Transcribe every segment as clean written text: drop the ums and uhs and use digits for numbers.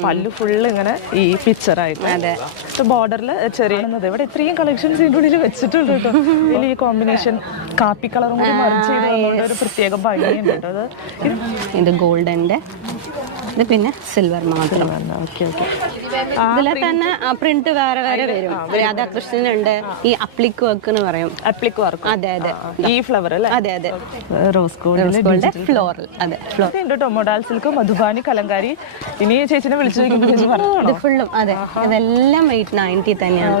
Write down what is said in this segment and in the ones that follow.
പല്ലു ഫുള്ള് ഇങ്ങനെ ഈ പിക്ചറായിട്ട്. അതെ. ബോർഡറിൽ ചെറിയ ഇവിടെ ഇത്രയും കളക്ഷൻസ് ഇതിൻ്റെ ഉള്ളിൽ വെച്ചിട്ടുണ്ട് കേട്ടോ. ഇതിൽ ഈ കോമ്പിനേഷൻ കാപ്പി കളറും കൂടി മറിച്ച് ചെയ്ത് ഒരു പ്രത്യേക ഭംഗിയുണ്ട് കേട്ടോ. അത് ഇത് ഗോൾഡൻ്റെ, ഇത് പിന്നെ സിൽവർ മാത്രം. Okay okay. ഇതിലെ തന്നെ പ്രിന്റ് വേറെ വേറെ വരും. രാധാകൃഷ്ണനുണ്ട്, ഈ അപ്ലിക് വർക്ക് എന്ന് പറയും. അപ്ലിക് വർക്ക്. അതെ അതെ. ഈ ഫ്ലവർ അല്ലേ? അതെ അതെ. Rose gold floral. അതെ ഫ്ലോറൽ ഉണ്ട് കേട്ടോ. Modal silk, Madhubani, Kalamkari. ഇനി ചേച്ചിനെ വിളിച്ചു ഇത് ഫുള്ളും. അതെ, ഇതെല്ലാം 890 തന്നെയാണ്.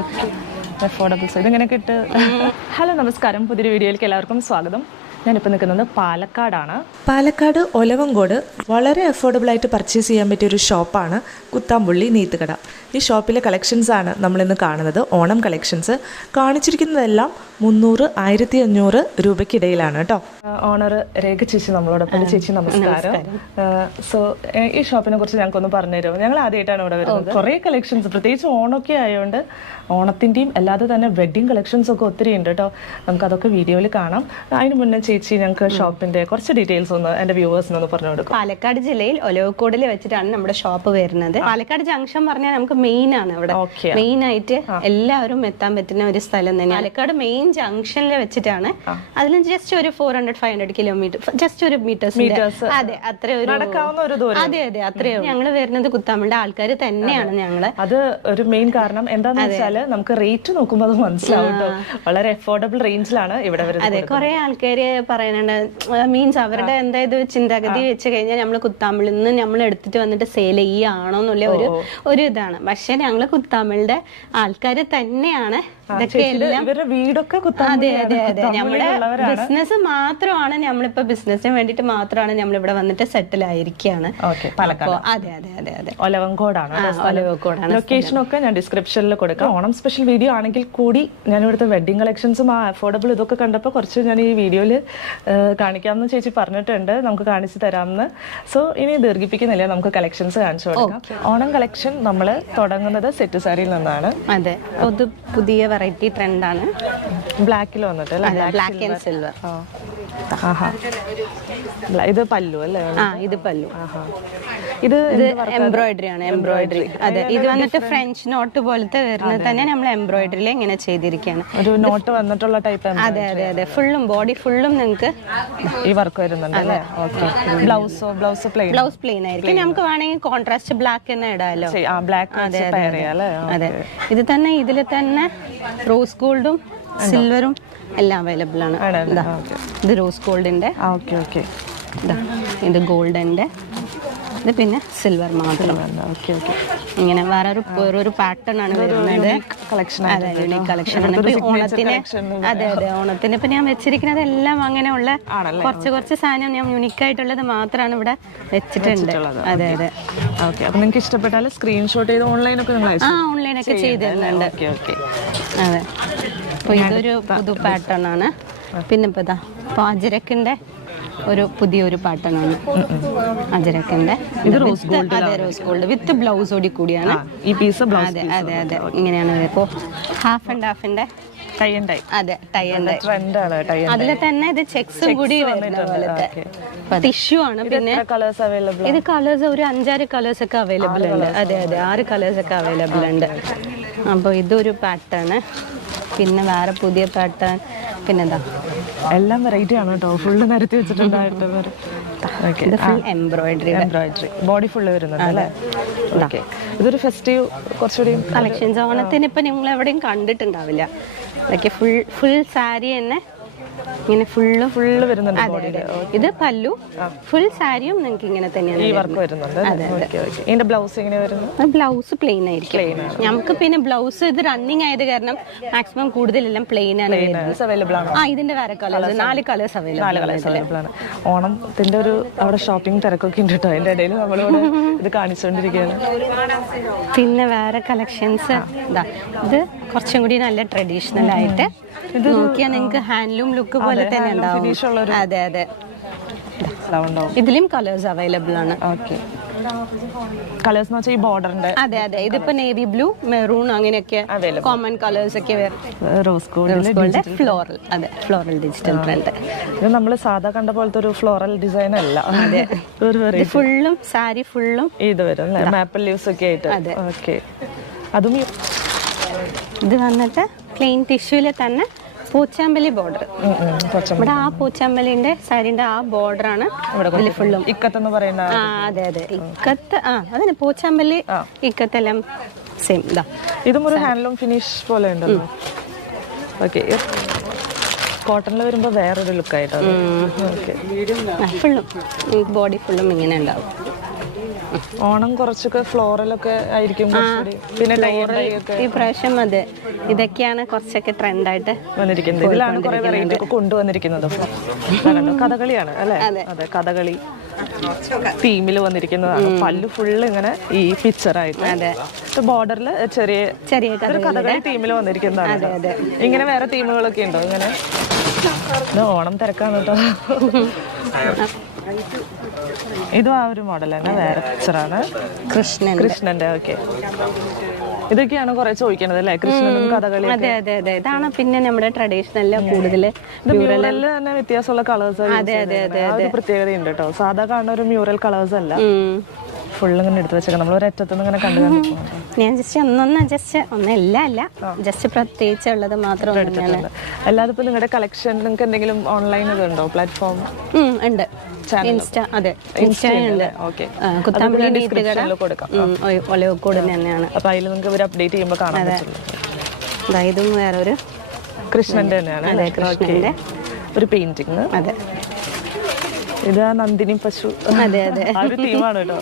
അഫോർഡബിൾ സൈസ് ഇങ്ങനെയൊക്കെ ഇട്ട്. ഹലോ നമസ്കാരം, പുതിയൊരു വീഡിയോയിലേക്ക് എല്ലാവർക്കും സ്വാഗതം. ഞാനിപ്പോൾ നിൽക്കുന്നത് പാലക്കാടാണ്. പാലക്കാട് ഒലവങ്കോട് വളരെ അഫോർഡബിൾ ആയിട്ട് പർച്ചേസ് ചെയ്യാൻ പറ്റിയ ഒരു ഷോപ്പാണ് കുത്താമ്പുള്ളി നെയ്ത്തുകട. ഈ ഷോപ്പിലെ കളക്ഷൻസാണ് നമ്മളിന്ന് കാണുന്നത്. ഓണം കളക്ഷൻസ് കാണിച്ചിരിക്കുന്നതെല്ലാം 300-1500 രൂപയ്ക്കിടയിലാണ് കേട്ടോ. ഓണർ രേഖ ചേച്ചി നമ്മളോടൊപ്പം. ചേച്ചി നമസ്കാരം. സോ ഈ ഷോപ്പിനെ കുറിച്ച് ഞങ്ങൾക്കൊന്ന് പറഞ്ഞുതരുമോ? ഞങ്ങൾ ആദ്യമായിട്ടാണ് ഇവിടെ വരുന്നത്. കുറേ കളക്ഷൻസ്, പ്രത്യേകിച്ച് ഓണമൊക്കെ ആയതുകൊണ്ട് ഓണത്തിൻ്റെയും അല്ലാതെ തന്നെ വെഡ്ഡിങ് കളക്ഷൻസ് ഒക്കെ ഒത്തിരി ഉണ്ട് കേട്ടോ. നമുക്കതൊക്കെ വീഡിയോയിൽ കാണാം. അതിന് മുന്നേ ചേച്ചി ഞങ്ങൾക്ക് ഷോപ്പിന്റെ കുറച്ച് ഡീറ്റെയിൽസ് ഒന്ന് എൻ്റെ വ്യൂവേഴ്സിനൊന്ന് പറഞ്ഞു കൊടുക്കും. പാലക്കാട് ജില്ലയിൽ ഒലവക്കോടിൽ വെച്ചിട്ടാണ് നമ്മുടെ ഷോപ്പ് വരുന്നത്. പാലക്കാട് ജംഗ്ഷൻ പറഞ്ഞാൽ നമുക്ക് മെയിൻ ആണ്. അവിടെ മെയിൻ ആയിട്ട് എല്ലാവരും എത്താൻ പറ്റുന്ന ഒരു സ്ഥലം തന്നെ. പാലക്കാട് മെയിൻ ജംഗ്ഷനിൽ വെച്ചിട്ടാണ്. അതിലും ജസ്റ്റ് ഒരു 400-500 കിലോമീറ്റർ, ജസ്റ്റ് ഒരു മീറ്റേഴ്സ്. അതെ, അത്ര ഒരു നടക്കാവുന്ന ഒരു ദൂരം. അതെ അതെ, അത്രയോ. ഞങ്ങൾ വരുന്നത് കുത്താമ്പുള്ളിയുടെ ആൾക്കാർ തന്നെയാണ് ഞങ്ങള്. അത് ഒരു മെയിൻ കാരണം എന്താണെന്ന് വെച്ചാൽ നമുക്ക് റേറ്റ് നോക്കുമ്പോൾ അത് മനസ്സിലാവും കേട്ടോ. വളരെ അഫോർഡബിൾ റേഞ്ചിലാണ് ഇവിടെ വരുന്നത്. അതെ, കുറെ ആൾക്കാര് പറയുന്നുണ്ട്, മീൻസ് അവരുടെ എന്തായത് ചിന്താഗതി വെച്ച് കഴിഞ്ഞാൽ നമ്മൾ കുത്താമ്പള്ളിൽ നിന്ന് നമ്മൾ എടുത്തിട്ട് വന്നിട്ട് സെയിൽ ചെയ്യാണോ എന്നുള്ള ഒരു ഇതാണ്. പക്ഷെ ഞങ്ങള് കുത്താമ്പളിയുടെ ആൾക്കാര് തന്നെയാണ്. ഇവരുടെ വീടൊക്കെ അതെ അതെ അതെ. നമ്മുടെ ബിസിനസ് മാത്രമാണ്, നമ്മളിപ്പോ ബിസിനസിന് വേണ്ടിട്ട് മാത്രമാണ് നമ്മളിവിടെ വന്നിട്ട് സെറ്റിൽ ആയിരിക്കുകയാണ്. അതെ അതെ അതെ അതെ. ഒലവങ്കോടാണ്. ഒലവക്കോടാണ്. ലൊക്കേഷനൊക്കെ ഞാൻ ഡിസ്ക്രിപ്ഷനിൽ കൊടുക്കാം. ഓണം സ്പെഷ്യൽ വീഡിയോ ആണെങ്കിൽ കൂടി ഞാൻ ഇവിടുത്തെ വെഡിങ് കളക്ഷൻസും ആ അഫോർഡബിൾ ഇതൊക്കെ കണ്ടപ്പോൾ കുറച്ച് ഞാൻ ഈ വീഡിയോയിൽ കാണിക്കാമെന്ന് ചേച്ചി പറഞ്ഞിട്ടുണ്ട്. നമുക്ക് കാണിച്ചു തരാമെന്ന്. സോ ഇനി ദീർഘിപ്പിക്കുന്നില്ല, നമുക്ക് കളക്ഷൻസ് കാണിച്ചു കൊടുക്കാം. ഓണം കളക്ഷൻ നമ്മൾ തുടങ്ങുന്നത് സെറ്റ് സാരിയിൽ നിന്നാണ്. അതെ, പുതിയ വെറൈറ്റി ട്രെൻഡാണ്. ബ്ലാക്കിൽ വന്നിട്ട് ബ്ലാക്ക് ആൻഡ് സിൽവർ. ഇത് പല്ലു അല്ലേ? ഇത് പല്ലു. ഇത് എംബ്രോയിഡറി ആണ്. എംബ്രോയിഡറി. അതെ, ഇത് വന്നിട്ട് ഫ്രഞ്ച് നോട്ട് പോലത്തെ വരുന്നത് തന്നെ നമ്മൾ എംബ്രോയിഡറിയിൽ ഇങ്ങനെ ചെയ്തിരിക്കുകയാണ്. ഒരു നോട്ട് വന്നിട്ടുള്ള ടൈപ്പ്. അതെ അതെ അതെ. ഫുള്ളും ബോഡി ഫുള്ളും നിങ്ങൾക്ക് ഈ വർക്ക് വരുന്നുണ്ട് അല്ലേ? ബ്ലൗസ് പ്ലെയിൻ ആയിരിക്കും. നമുക്ക് വേണമെങ്കിൽ കോൺട്രാസ്റ്റ് ബ്ലാക്ക് തന്നെ ഇടാമല്ലോ. അതെ. ഇത് തന്നെ, ഇതിൽ തന്നെ റോസ് ഗോൾഡും സിൽവറും എല്ലാം അവൈലബിൾ ആണ്. ഇത് റോസ് ഗോൾഡിന്റെ, ഇത് ഗോൾഡന്റെ, ഇത് പിന്നെ സിൽവർ മാത്രം. ഇങ്ങനെ വേറൊരു പാറ്റേൺ ആണ് വരുന്നത്. അതെ, യൂണിക് കളക്ഷൻ ആണ്. ഓണത്തിന്, അതെ അതെ, ഓണത്തിന് ഇപ്പൊ ഞാൻ വെച്ചിരിക്കുന്നത് എല്ലാം അങ്ങനെയുള്ള കുറച്ച് സാധനം ഞാൻ യൂണിക് ആയിട്ടുള്ളത് മാത്രമാണ് ഇവിടെ വെച്ചിട്ടുണ്ട്. അതെ അതെ. നിങ്ങൾക്ക് ഇഷ്ടപ്പെട്ടാൽ സ്ക്രീൻഷോട്ട് ചെയ്ത് ഓൺലൈനൊക്കെ ചെയ്ത് തരുന്നുണ്ട്. അതെ. അപ്പൊ ഇതൊരു പുതു പാറ്റേൺ ആണ്. പിന്നെ ഇപ്പൊ ഇതാ അജരക്കിന്റെ ഒരു പുതിയൊരു പാറ്റേൺ ആണ്. അജരക്കിന്റെ അതെ, റോസ് ഗോൾഡ് വിത്ത് ബ്ലൗസോടി കൂടിയാണ് ഈ പീസ്. അതെ അതെ അതെ, ഇങ്ങനെയാണ്. ഇപ്പോ ഹാഫ് ആൻഡ് ഹാഫിന്റെ അതെ, ടൈ ആൻഡ് ഡൈ. അതിൽ തന്നെ ഇത് ചെക്സും കൂടി വരുന്ന പോലത്തെ ടിഷ്യൂ ആണ്. പിന്നെ ഇത് കളേഴ്സ് ഒരു 5-6 കളേഴ്സ് ഒക്കെ അവൈലബിൾ ഉണ്ട്. അതെ അതെ, 6 കളേഴ്സ് ഒക്കെ അവൈലബിൾ ഉണ്ട്. അപ്പോൾ ഇതൊരു പാറ്റേൺ. പിന്നെ വേറെ പുതിയ പാറ്റേൺ. പിന്നെ എന്താ, എല്ലാം വെറൈറ്റി ആണ് കേട്ടോ. ഫുള്ള് നിരത്തി വെച്ചിട്ടുണ്ടായിട്ട് എംബ്രോയിഡറി ബോഡി ഫുള്ള് വരുന്നുണ്ട് അല്ലേ? ഇതൊരു ഫെസ്റ്റീവ് കുറച്ചുകൂടി കളക്ഷൻസ്. ഓണത്തിന് ഇപ്പൊ നിങ്ങൾ എവിടെയും കണ്ടിട്ടുണ്ടാവില്ല. അതൊക്കെ ഫുൾ സാരി തന്നെ ഇങ്ങനെ ഫുള്ള് വരുന്നുണ്ട്. ഇത് പല്ലു, ഫുൾ സാരിയും നിങ്ങൾക്ക് ഇങ്ങനെ തന്നെയാണ്. ഈ വർക്ക് വരുന്നുണ്ട്. ഇതിന്റെ ബ്ലൗസ് എങ്ങനെ വരുന്നത്? ബ്ലൗസ് പ്ലെയിൻ ആയിരിക്കും. നമുക്ക് പിന്നെ ബ്ലൗസ് ഇത് റണ്ണിങ് ആയത് കാരണം മാക്സിമം കൂടുതലെല്ലാം പ്ലെയിൻ ആണ്. അവൈലബിൾ ആണ്. ഇതിന്റെ വേറെ കളേഴ്സ് 4 കളേഴ്സ് അവൈലബിൾ ആണ്. ഓണത്തിന്റെ ഒരു അവിടെ ഷോപ്പിംഗ് തിരക്കൊക്കെ ഉണ്ട് കേട്ടോ. അതിന്റെ ഇടയിൽ നമ്മളിവിടെ ഇത് കാണിച്ചുകൊണ്ടിരിക്കുകയാണ്. പിന്നെ വേറെ കളക്ഷൻസ് ഇത് കുറച്ചും കൂടി നല്ല ട്രഡീഷണൽ ആയിട്ട് നോക്കിയാൽ നിങ്ങൾക്ക് ഹാൻഡ്ലൂം ലുക്ക് പോലെ തന്നെ ഉണ്ടാവും. അതെ അതെ. ഇതിലും കളേഴ്സ് അവൈലബിൾ ആണ്. കളേഴ്സ് എന്ന് വെച്ചാൽ ഈ ബോർഡറിന്റെ അതെ അതെ ഇതിപ്പോ നേവി ബ്ലൂ മെറൂൺ അങ്ങനെയൊക്കെ കോമൺ കളേഴ്സ് ഒക്കെ റോസ് ഗോൾഡ് ഫ്ലോറൽ അതെ ഫ്ലോറൽ ഡിജിറ്റൽ പ്രിന്റ്. ഇത് നമ്മൾ സാധാ കണ്ട പോലത്തെ ഒരു ഫ്ലോറൽ ഡിസൈൻ അല്ല. അതെ ഫുള്ളും സാരി ഫുള്ളും ഇത് വരും മാപ്പിൾ ലീവ്സ് ഒക്കെ ആയിട്ട്. ഓക്കെ അതും ഇത് വന്നിട്ട് പ്ലെയിൻ ടിഷ്യൂല് തന്നെ പൂച്ചാമ്പലി ബോർഡർ. ഇവിടെ ആ പൂച്ചാമ്പലിന്റെ സാരിന്റെ ആ ബോർഡറാണ് ഫുള്ളും ഇക്കത്തെന്ന് പറയുന്ന. അതെ അതെ ഇക്കത്ത് അതന്നെ പൂച്ചാമ്പലി ഇക്കത്തെല്ലാം സെയിം. ഇതും ഒരു ഹാൻഡ്ലൂം ഫിനിഷ് പോലെ ഉണ്ടല്ലോ. ഓക്കെ കോട്ടണിൽ വരുമ്പോ വേറൊരു ലുക്കായിട്ടാണ്. ഫുള്ളും ബോഡി ഫുള്ളും ഇങ്ങനെ ഉണ്ടാവും. ഓണം കുറച്ചൊക്കെ ഫ്ലോറലൊക്കെ ആയിരിക്കും. പിന്നെ ഈ പ്രാവശ്യം അതെ ഇതൊക്കെയാണ് കുറച്ചൊക്കെ ട്രെൻഡായിട്ട് വന്നിരിക്കുന്നത്. ഇതിലാണ് കുറെ വെറൈറ്റി ഒക്കെ കൊണ്ടുവന്നിരിക്കുന്നത്. കഥകളിയാണ് അല്ലേ? അതെ കഥകളി തീമിൽ വന്നിരിക്കുന്നതാണ്. പല്ല് ഫുള്ള് ഇങ്ങനെ ഈ പിക്ചറായിട്ട്. അതെ ബോർഡറിൽ ചെറിയ ചെറിയ കഥകളി തീമിൽ വന്നിരിക്കുന്നതാണ്. ഇങ്ങനെ വേറെ തീമുകളൊക്കെ ഉണ്ടോ ഇങ്ങനെ? ഓണം തിരക്കാണ് കേട്ടോ. ഇതും ആ ഒരു മോഡൽ തന്നെ, വേറെ പിക്ചറാണ്. കൃഷ്ണന്റെ. ഓക്കെ ഇതൊക്കെയാണ് കുറെ ചോദിക്കണത് അല്ലേ? കൃഷ്ണനും കഥകളി. അതെ അതെ അതെ ഇതാണ് പിന്നെ നമ്മുടെ ട്രഡീഷണൽ കൂടുതൽ മ്യൂറലിൽ തന്നെ വ്യത്യാസമുള്ള കളേഴ്സ്. അതെ അതെ അതെ ഒരു പ്രത്യേകതയുണ്ട് കേട്ടോ. സാധാ കാണുന്ന ഒരു മ്യൂറൽ കളേഴ്സ് അല്ല. ഫുള്ള് ഇങ്ങനെ എടുത്ത് വെച്ചേക്കാം. നമ്മൾ ഒരറ്റത്തുനിന്ന് ഇങ്ങനെ കണ്ടു ഞാൻ ജസ്റ്റ് ഒന്നല്ല ജസ്റ്റ് പ്രത്യേകിച്ചുള്ളത് മാത്രം എടുത്തിട്ടുണ്ട്. അല്ലാതെ ഇപ്പൊ നിങ്ങളുടെ കളക്ഷൻ നിങ്ങൾക്ക് എന്തെങ്കിലും ഓൺലൈൻ ഉണ്ടോ? പ്ലാറ്റ്ഫോം ഉണ്ട്. അതെ ഇൻസ്റ്റ ഉണ്ട്. കുത്താമ്പുള്ളി നീത്തുകട ഒലവക്കോട് തന്നെയാണ്. അപ്പൊ അതിൽ നിങ്ങൾക്ക് ഒരു അപ്ഡേറ്റ് ചെയ്യുമ്പോൾ കാണാൻ പറ്റും. ഇതും വേറൊരു കൃഷ്ണന്റെ തന്നെയാണ്. അതെ കൃഷ്ണന്റെ ഒരു പെയിന്റിങ്. അതെ ഇത് നന്ദിനി പശു. അതെ അതെ ആ ഒരു തീമാണ് കേട്ടോ.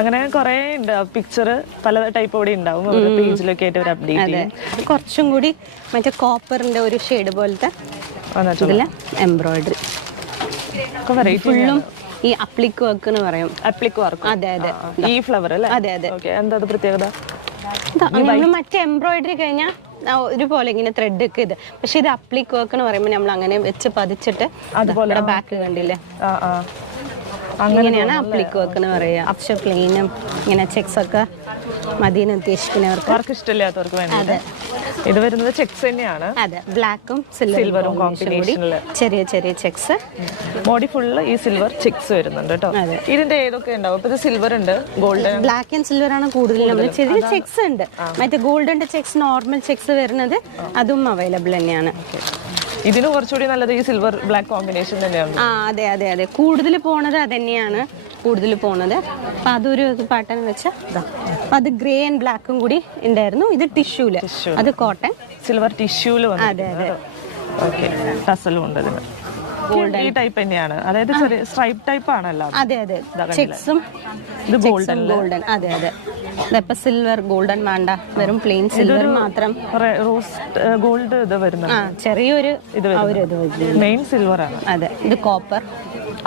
അങ്ങനെ കുറെ ഉണ്ട് പിക്ചർ പല ടൈപ്പ് കൂടി ഉണ്ടാവും. പേജിലൊക്കെ ആയിട്ട് ഒരു അപ്ഡേറ്റ് ചെയ്യും. കുറച്ചും കൂടി മറ്റേ കോപ്പറിന്റെ ഒരു ഷെയ്ഡ് പോലത്തെ എംബ്രോയിഡറി ഫുള്ളും ഈ അപ്ലിക് വർക്ക് എന്ന് പറയും. അപ്ലിക് വർക്ക്. അതെ അതെ ഈ ഫ്ലവർ അല്ലേ? അതെ അതെ. എന്താ പ്രത്യേകത? മറ്റേ എംബ്രോയിഡറി കഴിഞ്ഞാൽ ഒരുപോലെ ഇങ്ങനെ ത്രെഡ് ഒക്കെ ഇത്. പക്ഷെ ഇത് അപ്ലിക് വർക്ക് എന്ന് പറയുമ്പോൾ നമ്മൾ അങ്ങനെ വെച്ച് പതിച്ചിട്ട് അതുപോലെ ബാക്ക് കണ്ടില്ലേ അങ്ങനെയാണ് അപ്ലിക് വർക്ക് എന്ന് പറയുക. പക്ഷെ പ്ലെയിനും ഇങ്ങനെ ചെക്സ് ഒക്കെ മതിയെന്ന് ഉദ്ദേശിക്കുന്നവർക്ക് വർക്ക് ഇഷ്ടമില്ലാത്തവർക്ക് വേണ്ടി ഇത് വരുന്നത് ചെക്സ് തന്നെയാണ്. അതെ ബ്ലാക്കും സിൽവറും കോമ്പിനേഷനിൽ ചെറിയ ചെറിയ ചെക്സ്. ബോഡി ഫുള്ള് ഈ സിൽവർ ചെക്സ് വരുന്നുണ്ട് കേട്ടോ. ഇതിന്റെ ഏതൊക്കെ ഉണ്ടാവും? ഇപ്പൊ ഇത് സിൽവർ ഉണ്ട്, ഗോൾഡൻ. ബ്ലാക്ക് ആൻഡ് സിൽവർ ആണ് കൂടുതൽ. നമ്മൾ ചെറിയ ചെക്സ് ഉണ്ട്. മറ്റേ ഗോൾഡന്റെ ചെക്സ് നോർമൽ ചെക്സ് വരുന്നത് അതും അവൈലബിൾ തന്നെയാണ്. ഇതിന് കുറച്ചുകൂടി നല്ലത് ഈ സിൽവർ ബ്ലാക്ക് കോമ്പിനേഷൻ തന്നെയാണ്. അതെ അതെ അതെ കൂടുതൽ പോണത് അതന്നെയാണ് കൂടുതൽ പോണത്. അപ്പൊ അതൊരു പാറ്റേൺ വെച്ചാൽ അത് ഗ്രേ ആൻഡ് ബ്ലാക്കും കൂടി ഉണ്ടായിരുന്നു. ഇത് ടിഷ്യൂല്, അത് കോട്ടൺ സിൽവർ ടിഷ്യൂല്. അതെ അതെ ടസലും ഉണ്ട് ഇതിന്. ഈ ടൈപ്പ് തന്നെയാണ്, അതായത് ചെറിയ സ്ട്രൈപ്പ് ടൈപ്പ് ആണല്ലോ. അതെ അതെ ചെക്സും ഇത് ഗോൾഡൻ. അതെ അതെ ഇപ്പൊ സിൽവർ ഗോൾഡൻ വേണ്ട, വെറും പ്ലെയിൻ സിൽവർ മാത്രം. റോസ് ഗോൾഡ് ഇത് വരുന്നത് ചെറിയൊരു ഇത് മെയിൻ സിൽവർ ആണ്. അതെ ഇത്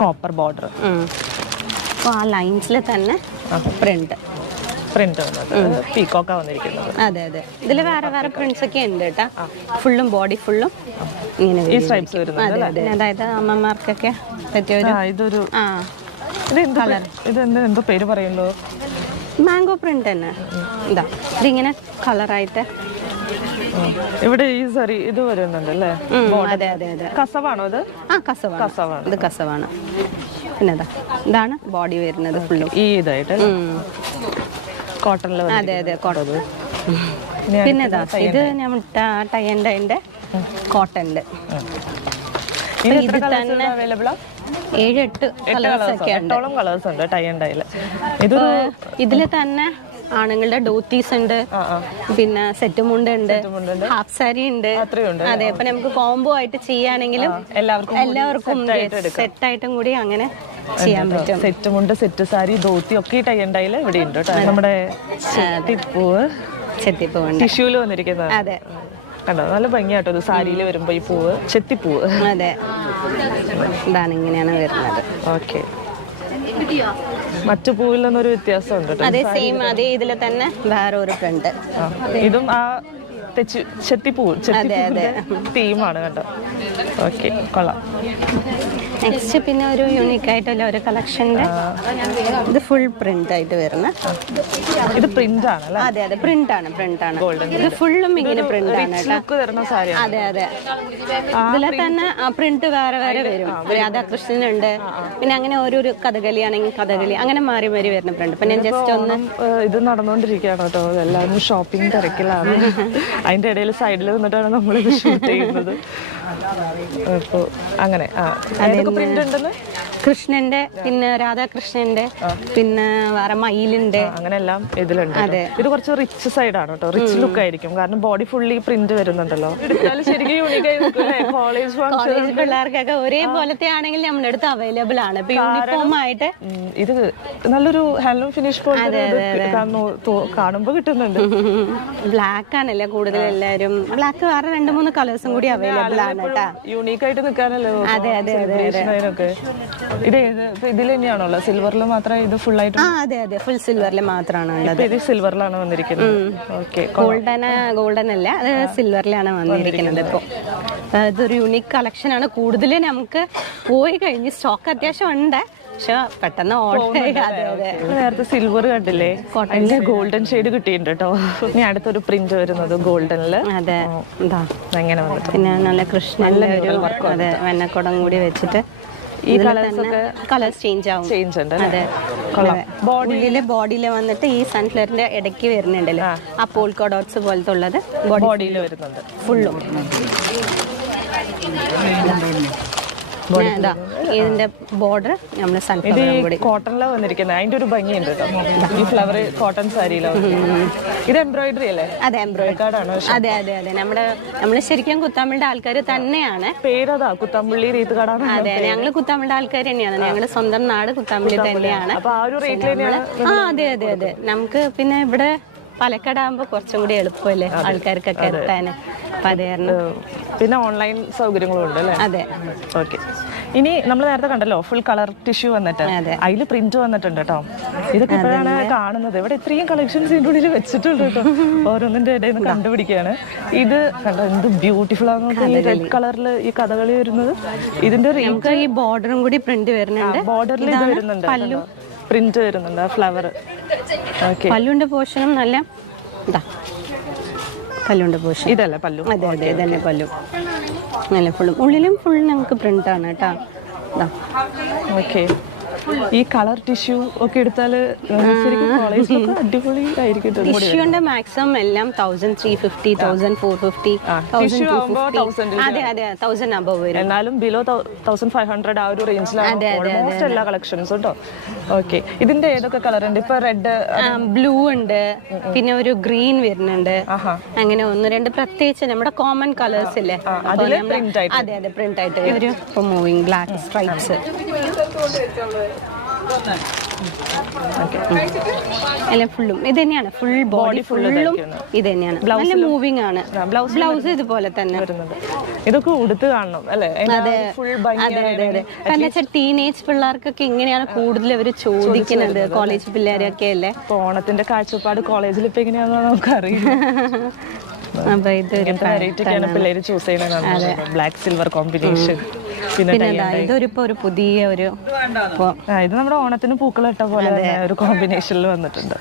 കോപ്പർ ബോർഡർ. ആ ലൈൻസിൽ തന്നെ പ്രിന്റ് പീക്കോക്കാ വന്നിരിക്കുന്നത്. അതെ അതെ ഇതിൽ വേറെ വേറെ പ്രിന്റ്സ് ഒക്കെ ഉണ്ട് കേട്ടാ. ഫുള്ളും ബോഡി ഫുള്ളും ഇങ്ങനെ ഈ സ്ട്രൈപ്സ് വരുന്നത്. അതായത് അമ്മമാർക്കൊക്കെ പറ്റിയൊരു ഇതൊരു എന്തോ പേര് പറയുള്ളൂ. മാംഗോ പ്രിന്റ് തന്നെ. ഇതാ ഇതിങ്ങനെ കളറായിട്ട് ഇവിടെ ഈ സറി ഇത് വരുന്നുണ്ട് അല്ലേ? അതെ അതെ അതെ കസവാണോ ഇത്? കസവാണ്. ഇത് കസവാണ്. പിന്നെ ഇതാണ് ബോഡി വരുന്നത് ഫുള്ളും ഈ ഇതായിട്ട് കോട്ടണിൽ. അതെ അതെ കോട്ടൺ. പിന്നെ ഇത് നമ്മൾ ടൈ ആൻഡ് ഡൈന്റെ കോട്ടന്റെ. ഇത് തന്നെ 7-8 കളേഴ്സ് ഉണ്ട് ടൈ ആൻഡ് ഡൈയിൽ. ഇതില് തന്നെ ആണുങ്ങളുടെ ഡോത്തീസ് ഉണ്ട്, പിന്നെ സെറ്റ് മുണ്ട് ഉണ്ട്, ഹാഫ് സാരി ഉണ്ട്. അതെ അപ്പൊ നമുക്ക് കോംബോ ആയിട്ട് ചെയ്യാണെങ്കിലും എല്ലാവർക്കും സെറ്റ് ആയിട്ടും കൂടി അങ്ങനെ ചെയ്യാൻ പറ്റും. സെറ്റ് മുണ്ട്, സെറ്റ് സാരി, ധോത്തി ഒക്കെ ടൈ ആൻഡ് ഡൈയിൽ ഇവിടെ ഉണ്ട്. നമ്മുടെ ചെത്തിപ്പൂ ടിഷ്യൂല് വന്നിരിക്കുന്നത്. അതെ കണ്ടോ നല്ല ഭംഗിയാട്ടോ ഇത് സാരിയിൽ വരുമ്പോ ഈ പൂവ്, ചെത്തിപ്പൂവ്. അതെ ഇതാണ് ഇങ്ങനെയാണ് വരുന്നത്. ഓക്കെ മറ്റു പൂവിൽ നിന്നൊരു വ്യത്യാസമുണ്ട്. അതേ സെയിം അതേ ഇതിൽ തന്നെ വേറെ ഒരു പ്രിന്റ്. ഇതും ആ ചെത്തിപ്പൂവിന്റെ തീമാണ് കേട്ടോ. ഓക്കെ, കൊള്ളാം. നെക്സ്റ്റ് പിന്നെ ഒരു യൂണിക് ആയിട്ടുള്ള ഒരു കളക്ഷൻ്റെ ഇത് ഫുൾ പ്രിന്റ് ആയിട്ട് വരുന്ന, ഇത് പ്രിന്റ് ആണ്. അതെ അതെ, പ്രിന്റ് ആണ്. ഇത് ഫുള്ളും ഇങ്ങനെ പ്രിന്റ് ആണ് കേട്ടോ. അതെ അതെ, ഇതിലെ തന്നെ പ്രിന്റ് വേറെ വേറെ വരും. രാധാകൃഷ്ണനുണ്ട്, പിന്നെ അങ്ങനെ ഓരോരു കഥകളി ആണെങ്കിൽ കഥകളി, അങ്ങനെ മാറി മാറി വരുന്ന പ്രിന്റ്. പിന്നെ ജസ്റ്റ് ഒന്ന് ഇത് നടന്നുകൊണ്ടിരിക്കുകയാണ് കേട്ടോ, എല്ലാവരും ഷോപ്പിംഗ് തിരക്കിലാണ്. അതിന്റെ ഇടയിൽ സൈഡിൽ നിന്നിട്ടാണ് നമ്മൾ ഇത് ഷൂട്ട് ചെയ്യുന്നത്. അപ്പോ അങ്ങനെ പ്രിന്റ് ഉണ്ടെന്ന്, കൃഷ്ണന്റെ, പിന്നെ രാധാകൃഷ്ണന്റെ, പിന്നെ വേറെ മയിലിന്റെ, അങ്ങനെ എല്ലാം ഇതിലുണ്ട്. ഇത് കുറച്ച് റിച്ച് സൈഡാണ് കേട്ടോ, റിച്ച് ലുക്ക് ആയിരിക്കും, കാരണം ബോഡി ഫുള്ളി പ്രിന്റ് വരുന്നുണ്ടല്ലോ. ശരിക്കും യൂണിക് ആയി കോളേജ് പിള്ളേർക്കൊക്കെ ഒരേപോലത്തെ ആണെങ്കിൽ നമ്മുടെ അടുത്ത് അവൈലബിൾ ആണ്. ഇപ്പൊ യൂണിഫോം ആയിട്ട് ഇത് നല്ലൊരു ഹാൻഡ്ലൂം ഫിനിഷ് പോലെ കാണുമ്പോ കിട്ടുന്നുണ്ട്. ബ്ലാക്ക് ആണല്ലേ കൂടുതൽ എല്ലാരും, ബ്ലാക്ക് വേറെ 2-3 കളേഴ്സും കൂടി അവൈലബിൾ ആണ് കേട്ടോ. യൂണിക് ആയിട്ട് നിൽക്കാനല്ലോ. അതെ അതെ അതെ. ഇത് ഇതിൽ തന്നെയാണല്ലോ, സിൽവറിൽ മാത്രമേ ഇത് ഫുൾ ആയിട്ട്? അതെ അതെ, ഫുൾ സിൽവറിൽ മാത്രമാണ് ഉള്ളത്. ഇത് സിൽവറിലാണ് വന്നിരിക്കുന്നത്. ഓക്കെ, ഗോൾഡൻ അല്ല, അത് സിൽവറിലാണ് വന്നിരിക്കുന്നത്. ഇപ്പൊ ഇതൊരു യൂണിക് കളക്ഷൻ ആണ്. കൂടുതൽ നമുക്ക് പോയി കഴിഞ്ഞ് സ്റ്റോക്ക് അത്യാവശ്യം ഉണ്ട്, പക്ഷെ പെട്ടെന്ന് നേരത്തെ സിൽവർ കണ്ടില്ലേ, അതിന്റെ ഗോൾഡൻ ഷെയ്ഡ് കിട്ടിയിട്ടുണ്ട് കേട്ടോ. ഇനി അടുത്തൊരു പ്രിന്റ് വരുന്നത് ഗോൾഡനില്. അതെ, എങ്ങനെ വന്നിട്ട് പിന്നെ നല്ല കൃഷ്ണന്റെ ഒരു അതെ വെണ്ണക്കുടം കൂടി വെച്ചിട്ട് ഈ കളേഴ്സ് ചേഞ്ച് ഉണ്ട്. അതെ, ബോഡിയിൽ വന്നിട്ട് ഈ സൺഫ്ലവറിന്റെ ഇടയ്ക്ക് വരുന്നുണ്ടല്ലോ, ആ പോൾക്കോ ഡോട്ട്സ് പോലത്തെ ഉള്ളത് ബോഡിയിൽ വരുന്നുണ്ട് ഫുള്ളും. ഇതിന്റെ ബോർഡർ നമ്മള് സൺഫ്ലവർ കോട്ടണിലാണ് വന്നിരിക്കുന്നത്. അതിന്റെ ഒരു ഭംഗിയുണ്ട് കേട്ടോ, ഈ ഫ്ലവർ കോട്ടൺ സാരിയിലാണ്. ഇത് എംബ്രോയിഡറി അല്ലേ? അതെ, എംബ്രോയിഡറി ആണ്. അതെ അതെ അതെ, നമ്മള് ശരിക്കും കുത്താമ്പള്ളിയുടെ ആൾക്കാർ തന്നെയാണ്. പേരതാ കുത്താമ്പള്ളി റീത്തുകടാണ്. അതെ, ഞങ്ങള് കുത്താമ്പള്ളിയുടെ ആൾക്കാർ തന്നെയാണ്. ഞങ്ങളുടെ സ്വന്തം നാട് കുത്താമ്പള്ളി തന്നെയാണ്. അതെ അതെ അതെ. നമുക്ക് പിന്നെ ഇവിടെ പാലക്കാടാകുമ്പോ കുറച്ചും കൂടി എളുപ്പമല്ലേ ആൾക്കാർക്കൊക്കെ എത്താന്. പിന്നെ ഓൺലൈൻ സൗകര്യങ്ങളും ഉണ്ട് അല്ലേ? അതെ. ഓക്കെ, ഇനി നമ്മൾ നേരത്തെ കണ്ടല്ലോ ഫുൾ കളർ ടിഷ്യൂ വന്നിട്ട്, അതിൽ പ്രിന്റ് വന്നിട്ടുണ്ട് കേട്ടോ. ഇതൊക്കെ ഇപ്പോഴാണ് കാണുന്നത്. ഇവിടെ ഇത്രയും കളക്ഷൻസ് ഇതിന്റെ ഉള്ളിൽ വെച്ചിട്ടുണ്ട് കേട്ടോ, ഓരോന്നിന്റെ ഇടയിൽ നിന്ന് കണ്ടുപിടിക്കുകയാണ്. ഇത് കണ്ടോ, എന്ത് ബ്യൂട്ടിഫുൾ ആണ്. റെഡ് കളറിൽ ഈ കഥകളി വരുന്നത്, ഇതിന്റെ ഈ ബോർഡറും കൂടി പ്രിന്റ് വരുന്നുണ്ട്. ബോർഡറിൽ ഇത് വരുന്നുണ്ട്, പ്രിന്റ് വരുന്നുണ്ട്, ഫ്ലവർ. പല്ലുവിന്റെ പോർഷനും നല്ല പല്ലുണ്ട് പോർഷൻ. ഇതല്ലേ പല്ലു? അതെ അതെ, ഇതന്നെ പല്ലു. നല്ല ഫുള്ളും ഉള്ളിലും ഫുൾ നമുക്ക് പ്രിന്റ് ആണ് കേട്ടോ. ഓക്കെ, ഈ കളർ ടിഷ്യൂ ഒക്കെ എടുത്താൽ കോളേജിലൊക്കെ അടിപൊളി ആയിരിക്കും. ടിഷ്യൂന്റെ മാക്സിമം എല്ലാം 1350, 1450, 1250. അതെ അതെ, 1000 അബവ് വരും. എന്നാലും ബിലോ 1500 ആ ഒരു റേഞ്ചിലാണ് ഓൾമോസ്റ്റ് എല്ലാ കളക്ഷൻസും കേട്ടോ. ഓക്കെ, ഇതിന്റെ ഏതൊക്കെ കളർ ഉണ്ട്? ഇപ്പൊ റെഡ്, ബ്ലൂ ഉണ്ട്, പിന്നെ ഒരു ഗ്രീൻ വരുന്നുണ്ട്. അങ്ങനെ 1-2 പ്രത്യേകിച്ച് നമ്മുടെ കോമൺ കളേഴ്സ് ഇല്ലേ, അതെ അതെ, പ്രിന്റ് ആയിട്ട് ഒരു മൂവിങ് ബ്ലാക്ക് സ്ട്രൈപ്സ്. എല്ലാം ഫുള്ളും ഇത് തന്നെയാണ്, ഫുൾ ബോഡി ഫുള്ളും ഇത് തന്നെയാണ്. നല്ല മൂവിങ് ആണ്. ബ്ലൗസ് ഇതുപോലെ തന്നെ വരുന്നത്. ഇതൊക്കെ ഉടുത്ത് കാണണം അല്ലേ? അതെ അതെ അതെ അതെ. കാരണം വെച്ചാൽ ടീനേജ് പിള്ളേർക്കൊക്കെ ഇങ്ങനെയാണ് കൂടുതൽ അവർ ചോദിക്കുന്നത്, കോളേജ് പിള്ളേരൊക്കെ അല്ലേ. ഓണത്തിന്റെ കാഴ്ചപ്പാട് കോളേജിൽ ഇപ്പൊ എങ്ങനെയാണെന്ന് നമുക്കറിയാം. അപ്പൊ ഇത് പിള്ളേര് ചൂസ് ചെയ്യുന്നതാണ് ബ്ലാക്ക് സിൽവർ കോമ്പിനേഷൻ. പിന്നെ ഇതൊരിപ്പോ ഒരു പുതിയ ഒരു ഇത് നമ്മുടെ ഓണത്തിന് പൂക്കളിട്ട പോലെ ഒരു കോമ്പിനേഷനിൽ വന്നിട്ടുണ്ട്.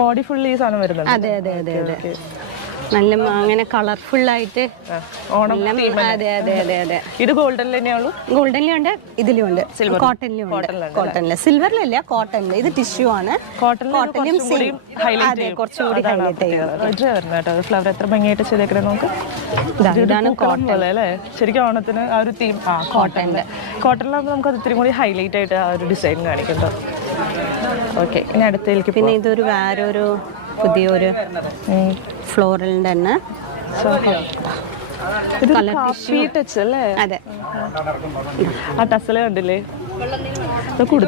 ബോഡി ഫുൾ ഈ സാധനം വരുന്നുണ്ട്. അതെ അതെ അതെ അതെ, നല്ല അങ്ങനെ കളർഫുൾ ആയിട്ട്. അതെ അതെ അതെ അതെ. ഇത് ഗോൾഡനിൽ തന്നെയുള്ളൂ? ഗോൾഡനിലുണ്ട്, ഇതിലുണ്ട്, കോട്ടണിലും ഉണ്ട്. കോട്ടണില്, സിൽവറിലല്ല, കോട്ടണില്. ഇത് ടിഷ്യൂ ആണ്. കോട്ടണിലും അതെ, കുറച്ചുകൂടി ഹൈലൈറ്റ് ചെയ്യുന്നത്. ഫ്ലവർ എത്ര ഭംഗിയായിട്ട് ചെയ്തേക്കണേ നോക്ക്. ഇതാണ് കോട്ടൺ അല്ലേ? ശരിക്കും ഓണത്തിന് ആ ഒരു തീം കോട്ടണിലാകുമ്പോൾ നമുക്ക് അത് ഇത്തിരി കൂടി ഹൈലൈറ്റ് ആയിട്ട് ആ ഒരു ഡിസൈൻ കാണിക്കുന്നുണ്ടോ. ഓക്കെ, ഇനി അടുത്തേക്ക്. പിന്നെ ഇതൊരു വേറൊരു പുതിയൊരു ഫ്ലോറലിന്റെ തന്നെ അതെ, ആ ടസല് കണ്ടില്ലേ?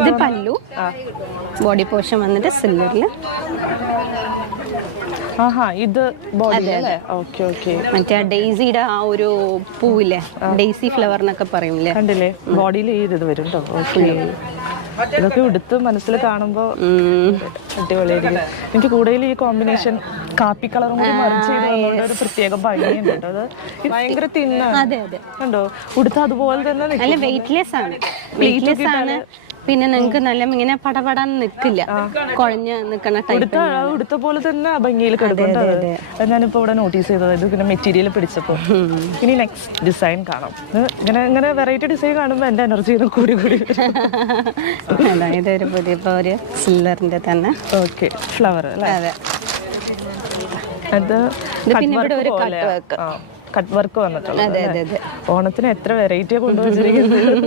ഇത് പല്ലു, ബോഡി പോർഷൻ വന്നിട്ട് സിൽവറില്. ഇത് മറ്റേ ഡെയ്സിയുടെ ആ ഒരു പൂവില്ലേ, ഡെയ്സി ഫ്ലവർ എന്നൊക്കെ പറയൂലേ, കണ്ടില്ലേ? ബോഡിയിൽ ഇത് വരും കേട്ടോ. ഇതൊക്കെ ഉടുത്ത് മനസ്സിൽ കാണുമ്പോൾ അടിപൊളിയായിരിക്കും. എനിക്ക് കൂടുതൽ ഈ കോമ്പിനേഷൻ കാപ്പി കളറും കൂടി മറിച്ച് ചെയ്ത് ഒരു പ്രത്യേക ഭംഗിയുണ്ട് കേട്ടോ. അത് ഭയങ്കര തിന്നാണ് കണ്ടോ, ഉടുത്ത അതുപോലെ തന്നെ നല്ല വെയിറ്റ്ലെസ് ആണ്. പിന്നെ നിങ്ങൾക്ക് നല്ല ഇങ്ങനെ പടപടാൻ നിൽക്കില്ല, കുഴഞ്ഞ് നിൽക്കണ ടൈപ്പ്. ഉടുത്ത പോലെ തന്നെ ഭംഗിയിൽ കിടക്കുന്നുണ്ട്. ഞാനിപ്പോ ഇവിടെ നോട്ടീസ് ചെയ്തത് ഇത് പിന്നെ മെറ്റീരിയൽ പിടിച്ചപ്പോ. ഇനി നെക്സ്റ്റ് ഡിസൈൻ കാണാം. ഇങ്ങനെ വെറൈറ്റി ഡിസൈൻ കാണുമ്പോൾ എന്റെ എനർജി കൂടി ഇതൊരു പുതിയ ഒരു സിൽവറിന്റെ തന്നെ ഓക്കെ ഫ്ലവർ അല്ലേ. അതെ, അത് പിന്നെ ഇവിടെ ഒരു കട്ട് വർക്ക്, കട്ട് വർക്ക് വന്നിട്ടുള്ളത്. ഓണത്തിന് എത്ര വെറൈറ്റി കൊണ്ടുവച്ചിരിക്കുന്നത്.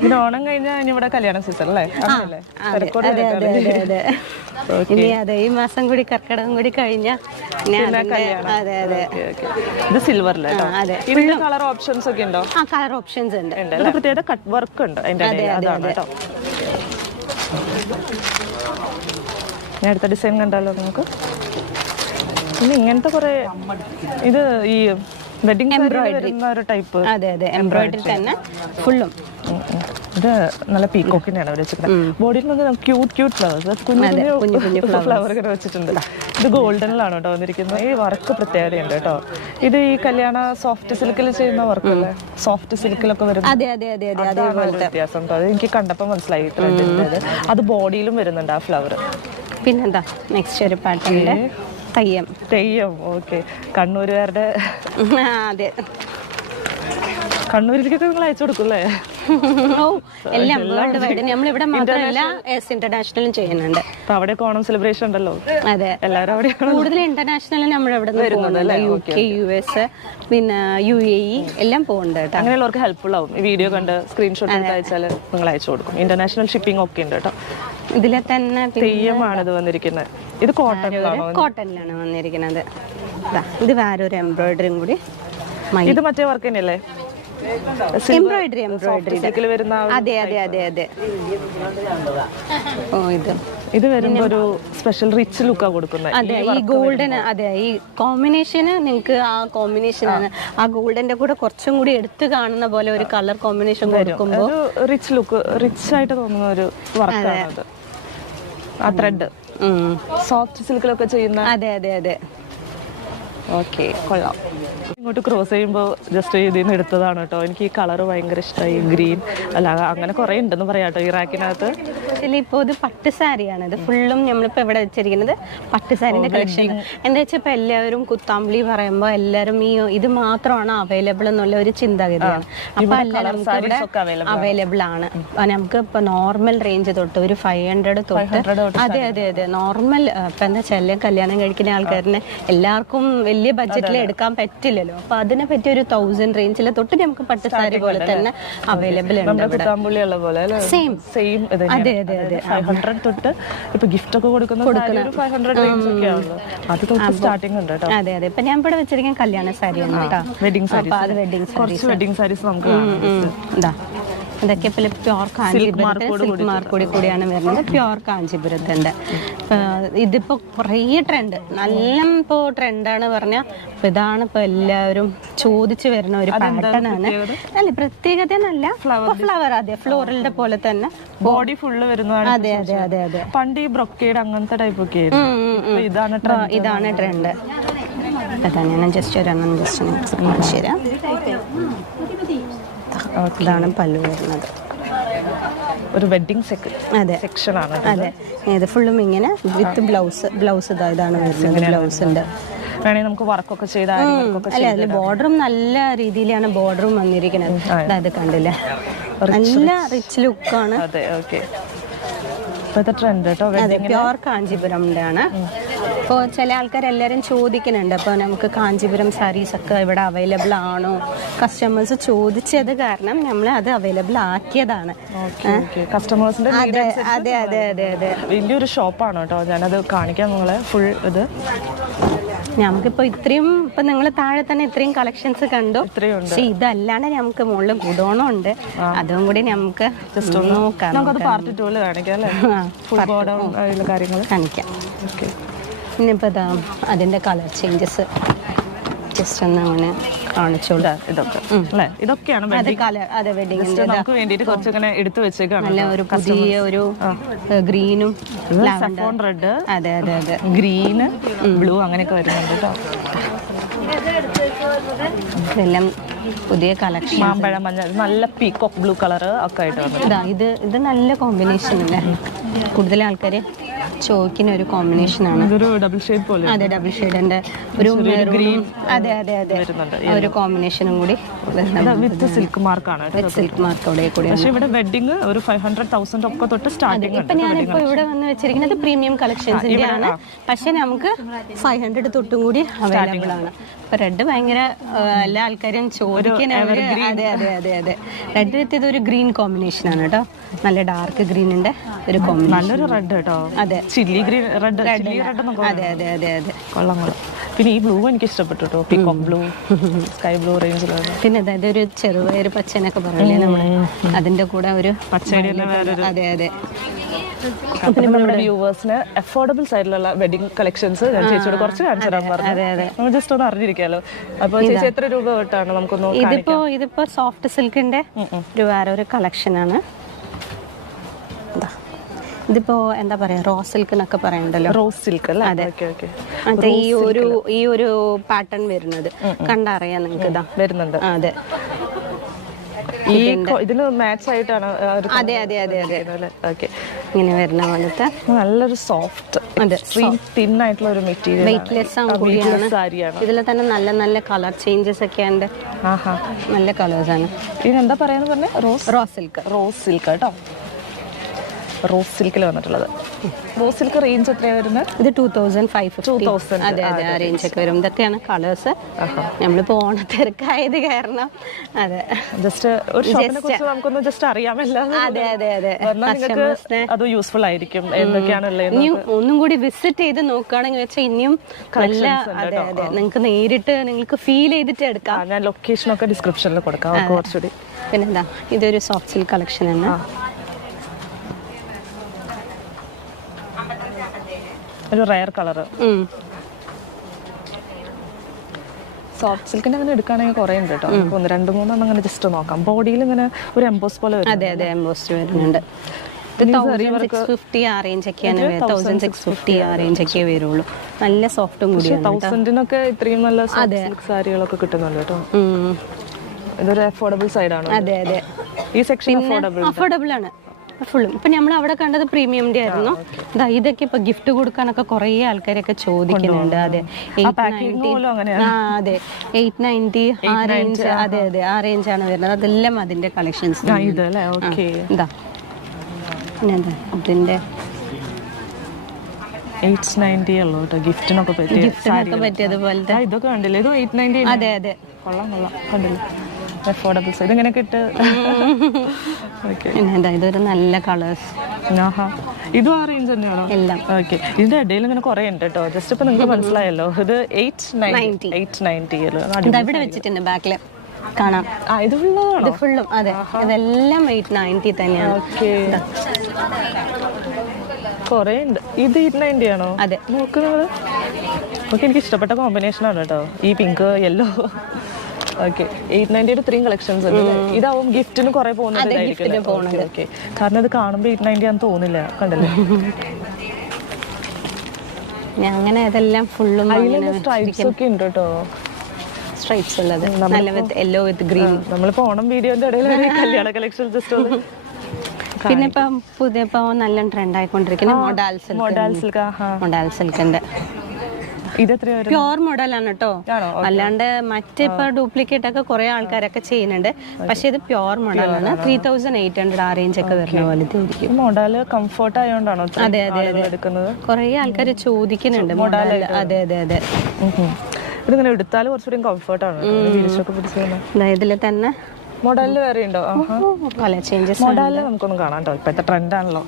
പിന്നെ ഓണം കഴിഞ്ഞാൽ ഇനി ഇവിടെ കല്യാണ സീസൺ അല്ലേ? ഇനി അതെ, ഈ മാസം കൂടി കർക്കിടകം കൂടി കഴിഞ്ഞാൽ ഇത് സിൽവറിലെ ഇതിന്റെ കളർ ഓപ്ഷൻസ് ഒക്കെ ഉണ്ടോ? ആ, കളർ ഓപ്ഷൻസ് ഉണ്ട്. പ്രത്യേക കട്ട് വർക്ക് ഉണ്ട് അതിന്റെ അതാണ് കേട്ടോ. ഞാൻ അടുത്ത ഡിസൈൻ കണ്ടാലോ നമുക്ക്? പിന്നെ ഇങ്ങനത്തെ കുറെ ഇത് ഈ വെഡിങ് വരുന്ന ഒരു ടൈപ്പ്. അതെ, എംബ്രോയിഡറി തന്നെ ഫുള്ളും. ഇത് നല്ല പീക്കോക്കിനാണ് അവർ വെച്ചിരിക്കുന്നത്. ബോഡിയിൽ നിന്ന് ക്യൂട്ട് ഫ്ലവേഴ്സ്, കുഞ്ഞു ഫ്ലവർ ഇങ്ങനെ വെച്ചിട്ടുണ്ട്. ഇത് ഗോൾഡനിലാണ് കേട്ടോ വന്നിരിക്കുന്നത്. ഈ വർക്ക് പ്രത്യേകതയുണ്ട് കേട്ടോ. ഇത് ഈ കല്യാണ സോഫ്റ്റ് സിൽക്കിൽ ചെയ്യുന്ന വർക്ക് അല്ലേ? സോഫ്റ്റ് സിൽക്കിലൊക്കെ വരുന്നത് വ്യത്യാസം കേട്ടോ. അത് എനിക്ക് കണ്ടപ്പോൾ മനസ്സിലായിട്ടുണ്ട്. അത് ബോഡിയിലും വരുന്നുണ്ട് ആ ഫ്ലവർ. പിന്നെന്താ നെക്സ്റ്റ് ഒരു പാറ്റേണില് തെയ്യം. ഓക്കെ, കണ്ണൂരുകാരുടെ. അതെ, കണ്ണൂരിലേക്കൊക്കെ നിങ്ങൾ അയച്ചു കൊടുക്കൂല്ലേ? എല്ലാം വേൾഡ് വൈഡ്. നമ്മളിവിടെ മാത്രമല്ല, ഇന്റർനാഷണലും ചെയ്യുന്നുണ്ട്. അവിടെയൊക്കെ ഓണം സെലിബ്രേഷൻ ഉണ്ടല്ലോ. അതെ, എല്ലാവരും അവിടെ കൂടുതൽ ഇന്റർനാഷണൽ നമ്മളിവിടെ വരുന്നുണ്ട്. UK, US, പിന്നെ UAE എല്ലാം പോകുന്നുണ്ട് കേട്ടോ. അങ്ങനെയുള്ളവർക്ക് ഹെൽപ്ഫുൾ ആവും. ഈ വീഡിയോ കണ്ട് സ്ക്രീൻഷോട്ട് എടുത്ത് അയച്ചാൽ നിങ്ങൾ അയച്ചു കൊടുക്കും. ഇന്റർനാഷണൽ ഷിപ്പിംഗ് ഒക്കെ ഉണ്ട് കേട്ടോ. ഇതിലെ തന്നെ തെയ്യമാണ് ഇത് വന്നിരിക്കുന്നത്. ഇത് കോട്ടണിലാണ് വന്നിരിക്കുന്നത്. ഇത് വേറൊരു എംബ്രോയിഡറിയും കൂടി. ഇത് മറ്റേ വർക്ക് തന്നെയല്ലേ? എംബ്രോയിഡറി വരുന്ന. അതെ. ഓ, ഇത് വരുമ്പോ ഒരു സ്പെഷ്യൽ റിച്ച് ലുക്കാ കൊടുക്കുന്നത്. അതെ, ഈ ഗോൾഡൻ. അതെ, ഈ കോമ്പിനേഷന് നിങ്ങൾക്ക് ആ കോമ്പിനേഷനാണ്. ആ ഗോൾഡന്റെ കൂടെ കുറച്ചും കൂടി എടുത്തു കാണുന്ന പോലെ ഒരു കളർ കോമ്പിനേഷൻ കൊടുക്കുമ്പോൾ റിച്ച് ലുക്ക്, റിച്ച് ആയിട്ട് തോന്നുന്ന ഒരു വർക്കാണ് അത്. ആ ത്രെഡ് സോഫ്റ്റ് സിൽക്കിലൊക്കെ ചെയ്യുന്ന. അതെ. ഓക്കെ, കൊള്ളാം. ഇങ്ങോട്ട് ക്രോസ് ചെയ്യുമ്പോൾ ജസ്റ്റ് ഇതിൽ നിന്ന് എടുത്തതാണ് കേട്ടോ. എനിക്ക് ഈ കളർ ഭയങ്കര ഇഷ്ടമായി. ഗ്രീൻ അല്ല, അങ്ങനെ കുറെ ഉണ്ടെന്ന് പറയാം കേട്ടോ ഈ റാക്കിനകത്ത്. ഇപ്പോൾ ഇത് പട്ട് സാരിയാണ്. ഇത് ഫുള്ളും നമ്മളിപ്പോൾ ഇവിടെ വെച്ചിരിക്കുന്നത് പട്ട് സാരിന്റെ കളക്ഷൻ. എന്താ വെച്ചാൽ ഇപ്പൊ എല്ലാവരും കുത്താമ്പളി പറയുമ്പോൾ എല്ലാവരും ഇത് മാത്രമാണ് അവൈലബിൾ എന്നുള്ള ഒരു ചിന്താഗതിയാണ്. അപ്പൊ എല്ലാം നമുക്ക് അവൈലബിൾ ആണ്. നമുക്ക് ഇപ്പൊ നോർമൽ റേഞ്ച് തൊട്ട് ഒരു 500 തൊട്ട്. അതെ, നോർമൽ. ഇപ്പൊ എന്താ വെച്ചാൽ കല്യാണം കഴിക്കുന്ന ആൾക്കാരിന് എല്ലാവർക്കും വലിയ ബഡ്ജറ്റിൽ എടുക്കാൻ പറ്റില്ലല്ലോ. അപ്പൊ അതിനെ പറ്റി ഒരു 1000 റേഞ്ചിൽ തൊട്ട് നമുക്ക് പട്ട് സാരി പോലെ തന്നെ അവൈലബിൾ ഉണ്ട്. സെയിം. അതെ. 500 തൊട്ട് ഇപ്പൊ ഗിഫ്റ്റ് ഒക്കെ കൊടുക്കുന്ന 500 റേഞ്ച് ഒക്കെ ആണല്ലോ. അത് തൊട്ട് സ്റ്റാർട്ടിംഗ് ഉണ്ട് കേട്ടോ. അതെ. ഇപ്പൊ ഞാൻ ഇവിടെ വെച്ചിരിക്കുന്ന കല്യാണ സാരിയാണ് കേട്ടോ. വെഡിങ് സാരീസ്. അത് വെഡിങ് സാരീസ് നമുക്ക് ഇതൊക്കെ പ്യുവർ കാഞ്ചീപുരത്തിന് കൂടിയാണ് വരുന്നത്. പ്യുവർ കാഞ്ചീപുരത്തിന്റെ. ഇതിപ്പോ കുറേ ട്രെൻഡ്, നല്ല ഇപ്പോ ട്രെൻഡാണ് പറഞ്ഞാൽ ഇതാണ് ഇപ്പൊ എല്ലാവരും ചോദിച്ചു വരുന്ന ഒരു പാറ്റേൺ ആണ്. അല്ല, പ്രത്യേകത നല്ല ഫ്ലവർ. അതെ, ഫ്ലോറലിന്റെ പോലെ തന്നെ ബോഡി ഫുള്ള് വരുന്നതാണ്. അതെ. പണ്ട് ഈ ബ്രൊക്കേഡ് അങ്ങനത്തെ ടൈപ്പ് ഒക്കെ ഇതാണ് ട്രെൻഡ്. അതാണ് ഞാൻ ജസ്റ്റ് കാണിച്ചു തരാം. ഇതാണ് പല്ലു വരുന്നത്. ഒരു വെഡിങ് സെക്ഷൻ ആണ്. അതെ, ഇത് ഫുള്ളും ഇങ്ങനെ വിത്ത് ബ്ലൗസ് ഇതാണ് വരുന്നത്. ബ്ലൗസിന്റെ വേണമെങ്കിൽ നമുക്ക് വർക്കൊക്കെ ചെയ്താൽ. അല്ല, അതിൽ ബോർഡറും നല്ല രീതിയിലാണ് ബോർഡറും വന്നിരിക്കുന്നത്. അതായത് കണ്ടില്ലേ, നല്ല റിച്ച് ലുക്കാണ്. അതെ, ഓക്കെ. ട്രെൻഡ് കേട്ടോ. പ്യുവർ കാഞ്ചീപുരമിന്റെ ആണ്. ഇപ്പോൾ ചില ആൾക്കാർ എല്ലാവരും ചോദിക്കുന്നുണ്ട്, അപ്പോൾ നമുക്ക് കാഞ്ചീപുരം സാരീസ് ഒക്കെ ഇവിടെ അവൈലബിൾ ആണോ? കസ്റ്റമേഴ്സ് ചോദിച്ചത് കാരണം നമ്മൾ അത് അവൈലബിൾ ആക്കിയതാണ്. കസ്റ്റമേഴ്സിന്റെ അതെ. വലിയൊരു ഷോപ്പാണ് കേട്ടോ. ഞാനത് കാണിക്കാം നിങ്ങളെ ഫുൾ. ഇത് നമുക്കിപ്പോൾ ഇത്രയും ഇപ്പം നിങ്ങൾ താഴെ തന്നെ ഇത്രയും കളക്ഷൻസ് കണ്ടു. പക്ഷെ ഇതല്ലാണ്ട് നമുക്ക് മുകളിൽ ഗുഡോണം ഉണ്ട്. അതും കൂടി നമുക്ക് ജസ്റ്റ് ഒന്ന് നോക്കാം. പാർട്ട് 2 കാണിക്കാം. കാണിക്കാം. ഇനിയിപ്പോൾ അതിൻ്റെ കളർ ചേഞ്ചസ് ജസ്റ്റ് ഒന്ന് അങ്ങനെ കാണിച്ചോളൂ. ഇതൊക്കെ അല്ലേ, ഇതൊക്കെയാണ് അത് കളർ, അതെ വെഡിങ് നമുക്ക് വേണ്ടിയിട്ട് കുറച്ച് ഇങ്ങനെ എടുത്തു വെച്ചേക്കാണ്. നല്ല ഒരു പുതിയ ഒരു ഗ്രീനും സഫോൺ റെഡ്, അതെ അതെ അതെ, ഗ്രീന്, ബ്ലൂ അങ്ങനെയൊക്കെ വരുന്നുണ്ട് കേട്ടോ. ഇതെല്ലാം പുതിയ കളക്ഷൻ. മാമ്പഴ മഞ്ഞ, നല്ല പീകോക്ക് ബ്ലൂ കളർ ഒക്കെ ആയിട്ട് വന്നു. ഇത് നല്ല കോമ്പിനേഷൻ അല്ലേ, കൂടുതൽ ആൾക്കാർ ചോദിക്കുന്ന ഒരു കോമ്പിനേഷൻ ആണ്. ഇതൊരു ഡബിൾ ഷെയ്ഡ് പോലെ, അതെ ഡബിൾ ഷെയ്ഡിന്റെ ഒരു ഗ്രീൻ, അതെ അതെ അതെ ഒരു കോമ്പിനേഷനും കൂടി വിത്ത് സിൽക്ക് മാർക്കാണ്, സിൽക്ക് മാർക്കോടെ കൂടി. പക്ഷേ ഇവിടെ വെഡിങ് ഒരു 500,000 ഒക്കെ തൊട്ട് സ്റ്റാർട്ടിംഗ്. ഇപ്പൊ ഞാനിപ്പോ ഇവിടെ വന്ന് വെച്ചിരിക്കുന്നത് പ്രീമിയം കളക്ഷൻസിന്റെ ആണ്, പക്ഷെ നമുക്ക് 500 തൊട്ടും കൂടി അവൈലബിൾ ആണ്. ഇപ്പൊ റെഡ് ഭയങ്കര എല്ലാ ആൾക്കാരും ചോദിക്കുന്ന, അതെ അതെ അതെ അതെ, റെഡ് വിത്ത് ഇതൊരു ഗ്രീൻ കോമ്പിനേഷൻ ആണ് കേട്ടോ, നല്ല ഡാർക്ക് ഗ്രീനിന്റെ ഒരു കോമ്പിനേഷൻ, നല്ലൊരു റെഡ് കേട്ടോ. അതെ, chilli green red, chilli red എന്നൊക്കെ. അതെ അതെ അതെ അതെ, കൊള്ളാം കൊള്ളാം. പിന്നെ ഈ ബ്ലൂ എനിക്ക് ഇഷ്ടപ്പെട്ടു കേട്ടോ, പീകോക്ക് ബ്ലൂ, സ്കൈ ബ്ലൂ റേഞ്ചിലുള്ള. പിന്നെ അതായത് ഒരു ചെറുപയർ പച്ചനൊക്കെ പറയില്ലേ നമ്മള്, അതിന്റെ കൂടെ ഒരു പച്ചടി. അതെ അതെ. നമ്മുടെ വ്യൂവേഴ്സിന് അഫോർഡബിൾ സൈഡിലുള്ള വെഡിങ് കളക്ഷൻസ് ഞാൻ ചേച്ചിയോട് കുറച്ച് കാണിച്ചു തരാൻ പറഞ്ഞു. നമ്മൾ ജസ്റ്റ് ഒന്ന് അറിഞ്ഞിരിക്കാലോ. അപ്പൊ ചേച്ചി എത്ര രൂപ തൊട്ടാണ് നമുക്കൊന്ന്? ഇതിപ്പോ സോഫ്റ്റ് സിൽക്കിന്റെ ഒരു വേറെ ഒരു കളക്ഷൻ ആണ്. ഇതിപ്പോ എന്താ പറയാ, റോസ് സിൽക്ക് എന്നൊക്കെ പറയണ്ടല്ലോ, റോസ് സിൽക്ക് അല്ലേ? അതെ, മറ്റേ ഈ ഒരു പാറ്റേൺ വരുന്നത് കണ്ടറിയാം നിങ്ങൾക്ക്. ഇതാ വരുന്നുണ്ട്. അതെ, ഇതിന് മാച്ച് ആയിട്ടാണ്. അതെ അതെ അതെ അതെ, ഓക്കെ. ഇങ്ങനെ വരുന്ന പോലത്തെ നല്ലൊരു സോഫ്റ്റ്, അതെ തിൻ ആയിട്ടുള്ള ഒരു മെറ്റീരിയൽ, വെയിറ്റ്ലെസ് ആണ്. ഇതിൽ തന്നെ നല്ല നല്ല കളർ ചേഞ്ചസ് ഒക്കെ ഉണ്ട്. നല്ല കളേഴ്സ് ആണ്. ഇതിനെന്താ പറയാന്ന് പറഞ്ഞ? Rose silk. റോസ് സിൽക്ക് കേട്ടോ, റോസ് സിൽക്കിൽ വന്നിട്ടുള്ളത്. റോസ് സിൽക്ക് റേഞ്ച് എത്രയാണ് വരുന്നത്? ഇത് 2500. അതെ അതെ, ആ റേഞ്ച് ഒക്കെ വരും. ഇതൊക്കെയാണ് കളേഴ്സ്. നമ്മളിപ്പോ ഓണത്തിരക്കായത് കാരണം അതെ ജസ്റ്റ് ഒരു ഷോപ്പിനെ കുറിച്ച് നമുക്കൊന്ന് ജസ്റ്റ് അറിയാമല്ലോ. അതെ അതെ അതെ, അത് യൂസ്ഫുൾ ആയിരിക്കും. എന്തൊക്കെയാണ് ഇനിയും ഒന്നും കൂടി വിസിറ്റ് ചെയ്ത് നോക്കുകയാണെങ്കിൽ വെച്ചാൽ ഇനിയും നല്ല, അതെ അതെ, നിങ്ങൾക്ക് നേരിട്ട് നിങ്ങൾക്ക് ഫീൽ ചെയ്തിട്ട് എടുക്കാം. ഞാൻ ലൊക്കേഷനൊക്കെ ഡിസ്ക്രിപ്ഷനിൽ കൊടുക്കാം കുറച്ചുകൂടി. പിന്നെന്താ, ഇതൊരു സോഫ്റ്റ് സിൽക്ക് കളക്ഷൻ ആണ്. ഒരു റയർ കളർ സോഫ്റ്റ് സിൽക്കിന്റെ അങ്ങനെ എടുക്കുകയാണെങ്കിൽ കുറേ ഉണ്ട് കേട്ടോ. നമുക്ക് 1-2-3 അങ്ങനെ ജസ്റ്റ് നോക്കാം. ബോഡിയിൽ ഇങ്ങനെ ഒരു എംബോസ് പോലെ വരും. അതെ അതെ, എംബോസ് വരുന്നുണ്ട്. 1650 ആ റേഞ്ച് ഒക്കെയാണ്, 1650 ആ റേഞ്ച് ഒക്കെ വരുള്ളൂ. നല്ല സോഫ്റ്റും കൂടി. 1000-നൊക്കെ ഇത്രയും നല്ല സിൽക്ക് സാരികളൊക്കെ കിട്ടുന്നുണ്ട് കേട്ടോ. ഇതൊരു അഫോർഡബിൾ സൈഡാണ്. അതെ അതെ, ഈ സെക്ഷൻ അഫോർഡബിൾ ആണ് ഫുള്ളും. ഇപ്പൊ നമ്മൾ അവിടെ കണ്ടത് പ്രീമിയമിന്റെ ആയിരുന്നു. ഇതൊക്കെ ഇപ്പൊ ഗിഫ്റ്റ് കൊടുക്കാനൊക്കെ കുറെ ആൾക്കാരൊക്കെ ചോദിക്കുന്നുണ്ട്. അതെ, 890, അതെ 890 ആ റേഞ്ച്. അതെ അതെ, ആ റേഞ്ചാണ് വരുന്നത്. അതെല്ലാം അതിന്റെ കളക്ഷൻസ്. ഇതാ പിന്നെന്താ ഇതിന്റെ 890 ഉള്ളൂ കേട്ടോ, ഗിഫ്റ്റിനൊക്കെ പറ്റിയതുപോലത്തെ. ഇതൊക്കെ കണ്ടില്ലേ, ഇത് 890. അതെ അതെ, കൊള്ളാം കൊള്ളാം, കണ്ടില്ലേ, അഫോർഡബിൾ സൈഡ് ഇങ്ങനെ കിട്ട്. ഇതൊരു നല്ല കളേഴ്സ്. ഇതും ആ റേഞ്ച് തന്നെയാണോ? എല്ലാം. ഓക്കെ, ഇതിന്റെ ഇടയിൽ ഇങ്ങനെ കുറെ ഉണ്ട് കേട്ടോ. ജസ്റ്റ് ഇപ്പൊ നിങ്ങൾക്ക് മനസ്സിലായല്ലോ. ഇത് 890 ഇവിടെ വെച്ചിട്ടുണ്ട് ബാക്കില് കാണാം. ഇത് ഫുള്ളാണോ? ഫുള്ളും അതെ, ഇതെല്ലാം 890 തന്നെയാണ്. കൊറേ ഉണ്ട്. ഇത് 890 ആണോ? അതെ, നോക്കുന്നത് ഓക്കെ. എനിക്ക് ഇഷ്ടപ്പെട്ട കോമ്പിനേഷൻ ആണ് കേട്ടോ, ഈ പിങ്ക് യെല്ലോ. ഓക്കെ, 890 ഇത്രയും കളക്ഷൻസ് ഉണ്ട്. ഇതാവും ഗിഫ്റ്റിന് കുറെ പോകുന്നത്. ഓക്കെ, കാരണം ഇത് കാണുമ്പോൾ 890 ആണെന്ന് തോന്നില്ല, കണ്ടല്ലേ. അങ്ങനെ ഇതെല്ലാം ഫുള്ളും സ്ട്രൈപ്സ് ഒക്കെ ഉണ്ട് കേട്ടോ. സ്ട്രൈപ്സ് ഉള്ളത് നല്ല വിത്ത് യെല്ലോ വിത്ത് ഗ്രീൻ. നമ്മളിപ്പോ ഓണം വീഡിയോന്റെ ഇടയിൽ കല്യാണ കളക്ഷൻ ജസ്റ്റ്. പിന്നെ ഇപ്പം പുതിയ നല്ല ട്രെൻഡ് ആയിക്കൊണ്ടിരിക്കുന്ന മൊഡാൽ സിൽക്കിന്റെ പ്യോർ മോഡലാണ് കേട്ടോ. അല്ലാണ്ട് മറ്റിപ്പോ ഡ്യൂപ്ലിക്കേറ്റ് ഒക്കെ കുറെ ആൾക്കാരൊക്കെ ചെയ്യുന്നുണ്ട്. പക്ഷെ ഇത് പ്യോർ മോഡലാണ്. 3800 ആ റേഞ്ച് ഒക്കെ വരുന്ന പോലത്തെ ആയിരിക്കും. മോഡൽ കംഫർട്ട് ആയതുകൊണ്ടാണോ? അതെ അതെ അതെ, കുറെ ആൾക്കാർ ചോദിക്കുന്നുണ്ട് മോഡൽ. അതെ അതെ അതെ, ഇതിങ്ങനെ എടുത്താൽ കുറച്ചുകൂടി കംഫർട്ടാണ്. ഇതിൽ തന്നെ മോഡലിൽ വേറെ ഉണ്ടോ? പല ചേഞ്ചസ്. മോഡലിൽ നമുക്കൊന്നും കാണാം കേട്ടോ, ഇപ്പോഴത്തെ ട്രെൻഡ് ആണല്ലോ.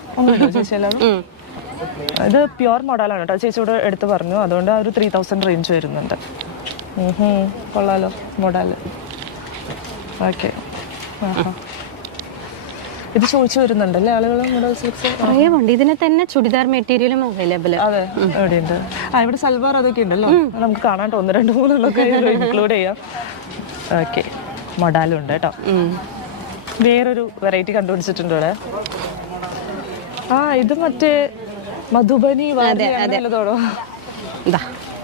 ഇത് പ്യുവർ മോഡലാണ് കേട്ടോ, ചേച്ചിയോട് എടുത്ത് പറഞ്ഞു. അതുകൊണ്ട് ആ ഒരു 3000 റേഞ്ച് വരുന്നുണ്ട്. കൊള്ളാലോ മോഡൽ. ഓക്കെ, ഇത് ചോദിച്ചു വരുന്നുണ്ടല്ലേ ആളുകളും മോഡൽ സിൽക്സ്? കുറേ ഉണ്ട്. ഇതിന് തന്നെ ചുടിദാർ മെറ്റീരിയലും അവൈലബിൾ. അതെ, എവിടെയുണ്ട്? ഇവിടെ സൽവാർ അതൊക്കെ ഉണ്ടല്ലോ, നമുക്ക് കാണാൻ 1, 2, 3 ഇൻക്ലൂഡ് ചെയ്യാം. ഓക്കെ, മൊഡാലും ഉണ്ട് കേട്ടോ. വേറൊരു വെറൈറ്റി കണ്ടുപിടിച്ചിട്ടുണ്ട് ഇവിടെ. ഇത് മറ്റേ മധുബനി തോടോ?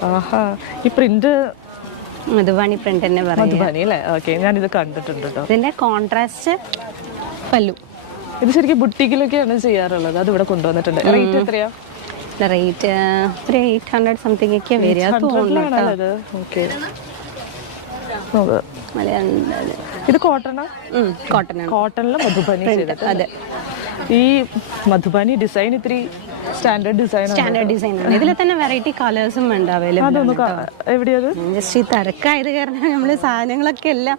ആഹാ, ഈ പ്രിന്റ് മധുബാനി പ്രിന്റ് തന്നെ പറയാം. മധുബനി അല്ലേ? ഓക്കെ, ഞാനിത് കണ്ടിട്ടുണ്ട് കേട്ടോ. ഇതിന്റെ കോൺട്രാസ്റ്റ് പല്ലു. ഇത് ശരിക്കും ബുട്ടിക്കിലൊക്കെയാണ് ചെയ്യാറുള്ളത്. അത് ഇവിടെ കൊണ്ടുവന്നിട്ടുണ്ട്. റേറ്റ് എത്രയാ? റേറ്റ് ഒരു 800 സംതിങ് ഒക്കെ വരിക. ഇത് കോട്ടണാ? കോട്ടണില് മധുബനി ചെയ്തിട്ട്. അതെ, ഈ മധുബനി ഡിസൈൻ ഇത്തിരി സ്റ്റാൻഡേർഡ് ഡിസൈൻ ആണ്. ഇതിൽ തന്നെ വെറൈറ്റി കളേഴ്സും ഉണ്ട് അവൈലബിൾ. എവിടെയത്? ജസ്റ്റ് ഈ തിരക്കായത് കാരണം നമ്മള് സാധനങ്ങളൊക്കെ എല്ലാം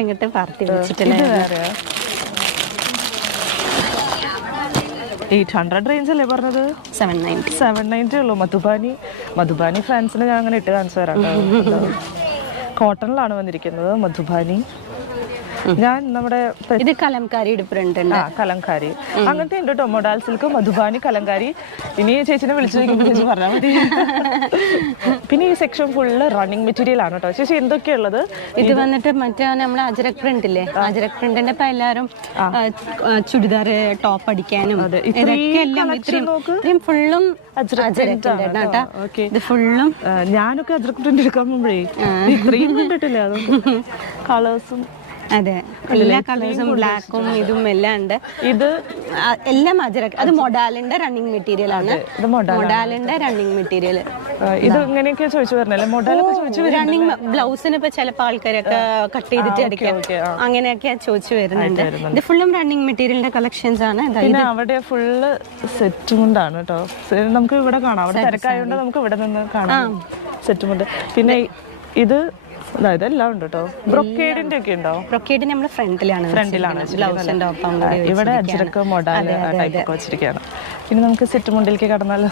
ഇങ്ങോട്ട് പാർട്ടി വെച്ചിട്ടില്ല. 800 റേഞ്ച് അല്ലേ പറഞ്ഞത്? 790 ഉള്ളൂ. മധുബാനി ഫ്രാൻസിന് ഞാൻ അങ്ങനെ ഇട്ട് കാണിച്ചു തരാം. കോട്ടണിലാണ് വന്നിരിക്കുന്നത് മധുബാനി. ഞാൻ നമ്മുടെ ഇത് കലംകാരി പ്രിന്റ് ഉണ്ട്. കലംകാരി അങ്ങനത്തെ ഉണ്ട് കേട്ടോ. Modal silk, Madhubani, Kalamkari. ഇനി ചേച്ചിനെ വിളിച്ചു ചേച്ചി പറഞ്ഞാൽ മതി. പിന്നെ ഈ സെക്ഷൻ ഫുള്ള് റണ്ണിങ് മെറ്റീരിയൽ ആണ് കേട്ടോ. ചേച്ചി എന്തൊക്കെയുള്ളത്? ഇത് വന്നിട്ട് മറ്റേ നമ്മളെ അജരക് പ്രിന്റ് ഇല്ലേ, അജരക് പ്രിന്റിന്റെ ഇപ്പൊ എല്ലാരും ചുടിദാർ ടോപ്പ് അടിക്കാനും ഇതൊക്കെ എല്ലാം ഇത്രയും ഫുള്ളും ഇത് ഫുള്ളും. ഞാനൊക്കെ അജരക് പ്രിന്റ് എടുക്കാൻ പോകുമ്പോഴേ ഇത്രയും കണ്ടിട്ടില്ല. കളേഴ്സും അതെ, എല്ലാ കളേഴ്സും ബ്ലാക്കും ഇതും എല്ലാം ഉണ്ട്. ഇത് എല്ലാം അജരക്. അത് മൊഡാലിന്റെ റണ്ണിങ് മെറ്റീരിയൽ ആണ്. മൊഡാലിന്റെ റണ്ണിങ് മെറ്റീരിയൽ. ഇത് ഇങ്ങനെയൊക്കെ ചോദിച്ചു പറഞ്ഞല്ലേ? മൊഡാലൊക്കെ ചോദിച്ചു. റണ്ണിങ് ബ്ലൗസിന് ഇപ്പൊ ചിലപ്പോൾ ആൾക്കാരൊക്കെ കട്ട് ചെയ്തിട്ട് അടിക്കാം, അങ്ങനെയൊക്കെ ചോദിച്ചു വരുന്നുണ്ട്. ഇത് ഫുള്ളും റണ്ണിങ് മെറ്റീരിയലിന്റെ കളക്ഷൻസ് ആണ്. പിന്നെ അവിടെ ഫുള്ള് സെറ്റ് മുണ്ടാണ് കേട്ടോ. നമുക്ക് ഇവിടെ കാണാം. അവിടെ തിരക്കായതുകൊണ്ട് നമുക്ക് ഇവിടെ നിന്ന് കാണാം സെറ്റ് മുണ്ട്. പിന്നെ ഇത് ഇതെല്ലാം ഉണ്ട് കേട്ടോ. ബ്രൊക്കേഡിന്റെ ഒക്കെ ഉണ്ടോ? ബ്രൊക്കേഡ് നമ്മുടെ ഫ്രണ്ടിലാണ്. ഇവിടെ അജരക്ക് മൊഡാൽ ടൈപ്പ് ഒക്കെ വെച്ചിരിക്കുകയാണ്. പിന്നെ നമുക്ക് സെറ്റ് മുണ്ടിലേക്ക് കടന്നാലോ?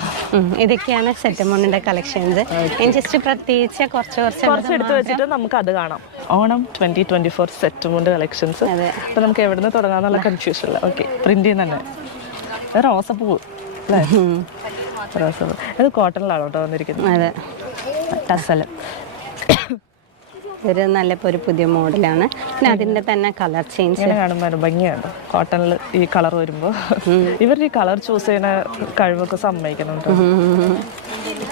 ഇതൊക്കെയാണ് സെറ്റ് മുണ്ടിന്റെ കളക്ഷൻസ്. ജസ്റ്റ് പ്രത്യേകിച്ച് കുറച്ച് എടുത്ത് വെച്ചിട്ട് നമുക്ക് അത് കാണാം. ഓണം 2024 സെറ്റ് മുണ്ട് കളക്ഷൻസ്. അപ്പൊ നമുക്ക് എവിടെ നിന്ന് തുടങ്ങാന്നുള്ള കൺഫ്യൂഷൻ ഇല്ല. ഓക്കെ, പ്രിന്റ് ചെയ്യുന്ന തന്നെ റോസപ്പൂ അല്ലേ? റോസപ്പൂ. ഇത് കോട്ടണിലാണ് കേട്ടോ വന്നിരിക്കുന്നത്. അതെ, ടസല്. ഒരു ഒരു പുതിയ മോഡലാണ്. പിന്നെ അതിന്റെ തന്നെ കളർ ചേഞ്ച് കാണുമ്പോൾ ഭംഗിയാണ് കോട്ടണിൽ ഈ കളർ വരുമ്പോൾ. ഇവരുടെ ഈ കളർ ചൂസ് ചെയ്യുന്ന കഴിവൊക്കെ സമ്മതിക്കണം.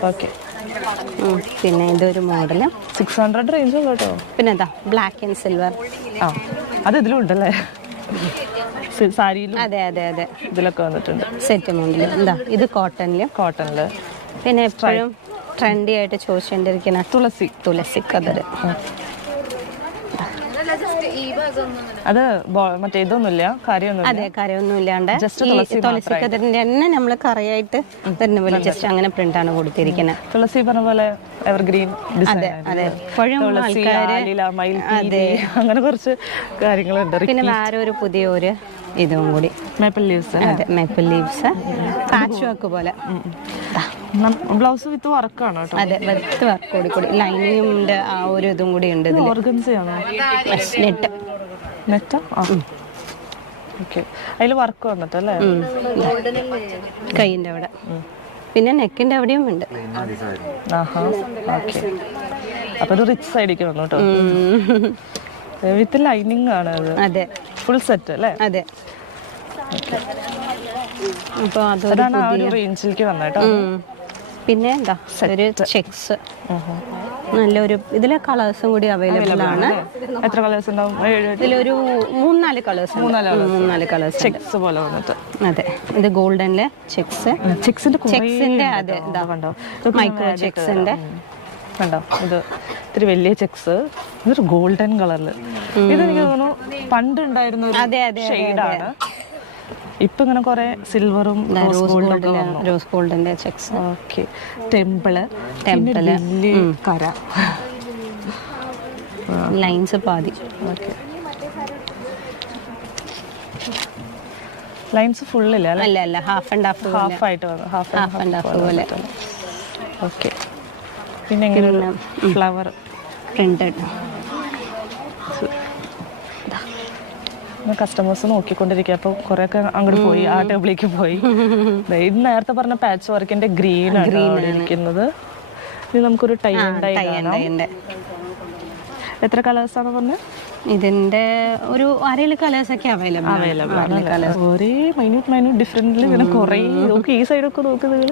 ഓക്കെ, പിന്നെ ഇതൊരു മോഡല് 600 റേഞ്ച് ഉള്ളൂ കേട്ടോ. പിന്നെ എന്താ ബ്ലാക്ക് ആൻഡ് സിൽവർ. അത് ഇതിലും ഉണ്ടല്ലേ? സാരിയിലും അതെ അതെ അതെ ഇതിലൊക്കെ വന്നിട്ടുണ്ട്. Set model. എന്താ ഇത് കോട്ടണില്. പിന്നെ എപ്പോഴും ട്രെൻഡി ആയിട്ട് ചോദിച്ചുകൊണ്ടിരിക്കുന്ന തുളസി കതർ. അത് മറ്റേ ഇതൊന്നുമില്ല, കാര്യമൊന്നുമില്ല. അതെ, കാര്യമൊന്നും ഇല്ലാണ്ട് തുളസി കതറിന്റെ തന്നെ നമ്മള് കറിയായിട്ട് വരുന്ന പോലെ ജസ്റ്റ് അങ്ങനെ പ്രിന്റ് ആണ് കൊടുത്തിരിക്കുന്നത്. തുളസി പറഞ്ഞ പോലെ എവർഗ്രീൻ. അതെ അതെ, എപ്പോഴും അങ്ങനെ കുറച്ച് കാര്യങ്ങളുണ്ട്. പിന്നെ വേറെ ഒരു പുതിയ ഇതും കൂടി മേപ്പിൾ ലീവ്സ്. അതെ, മേപ്പിൾ ലീവ്സ് പാച്ച് വർക്ക് പോലെ. ബ്ലൗസ് വിത്ത് വർക്കാണ് കേട്ടോ. അതെ, വിത്ത് വർക്ക് കൂടി ലൈനിങ്ങും ഉണ്ട്. ആ ഒരു ഇതും കൂടി ഉണ്ട്. ഓർഗൻസയാണോ? നെറ്റ്. ഓക്കെ, അതിൽ വർക്ക് വന്നിട്ടല്ലേ? കൈയിന്റെ അവിടെ, പിന്നെ നെക്കിന്റെ അവിടെയും ഉണ്ട്. അപ്പൊ ഒരു റിച്ച് സൈഡിലേക്ക് വന്നു കേട്ടോ. വിത്ത് ലൈനിങ് ആണ് അത്. അതെ, ഫുൾ സെറ്റ് അല്ലേ? അതെ. അപ്പൊ അതാണ് ആ ഒരു റേഞ്ചിലേക്ക് വന്നേട്ടോ. പിന്നെ എന്താ ഒരു ചെക്സ്, നല്ലൊരു ഇതിലെ കളേഴ്സും കൂടി അവൈലബിൾ ആണ്. എത്ര കളേഴ്സ് ഉണ്ടാവും? ഇതിലൊരു 3-4 കളേഴ്സ് ചെക്സ് പോലെ വന്നിട്ട്. അതെ, ഇത് ഗോൾഡനിലെ ചെക്സിന്റെ അതെ കണ്ടോ, മൈക്രോ ചെക്സിന്റെ കണ്ടോ. ഇത് ഇത്തിരി വലിയ ചെക്സ്, ഇതൊരു ഗോൾഡൻ കളറില്. ഇതെനിക്ക് തോന്നുന്നു പണ്ട് ഉണ്ടായിരുന്ന ഒരു ഷെയ്ഡാണ്. ഇപ്പൊ ഇങ്ങനെ കുറെ സിൽവറും റോസ് ഗോൾഡിന്റെ ചെക്സ്. ഓക്കെ, ടെമ്പിള് കര ലൈൻസ് പാതി. ഓക്കെ, ലൈൻസ് ഫുള്ളില്ല അല്ല, ഹാഫ് ആൻഡ് ഹാഫ് ആയിട്ട് വന്നു. ഹാഫ് ആൻഡ് ഹാഫ് പോലെ. ഓക്കെ, പിന്നെ എങ്ങനെ ഫ്ലവർ പ്രിന്റഡ്. കസ്റ്റമേഴ്സ് നോക്കിക്കൊണ്ടിരിക്കുക. അപ്പോൾ കുറേയൊക്കെ അങ്ങോട്ട് പോയി, ആ ടേബിളിലേക്ക് പോയി. ഇത് നേരത്തെ പറഞ്ഞ പാച്ച് വർക്കിന്റെ ഗ്രീൻ ആണ് ഇരിക്കുന്നത്. ഇത് നമുക്കൊരു ടൈ ആൻഡ് ഡൈ. എത്ര കളേഴ്സാണ് പറഞ്ഞത്? ഇതിന്റെ ഒരു 6 കളേഴ്സ് ഒക്കെ അവൈലബിൾ ആണ്. ഒരേ മൈന്യൂട്ട് ഡിഫറെന്റിൽ ഇങ്ങനെ കുറേ നോക്കി. ഈ സൈഡൊക്കെ നോക്കുന്നത്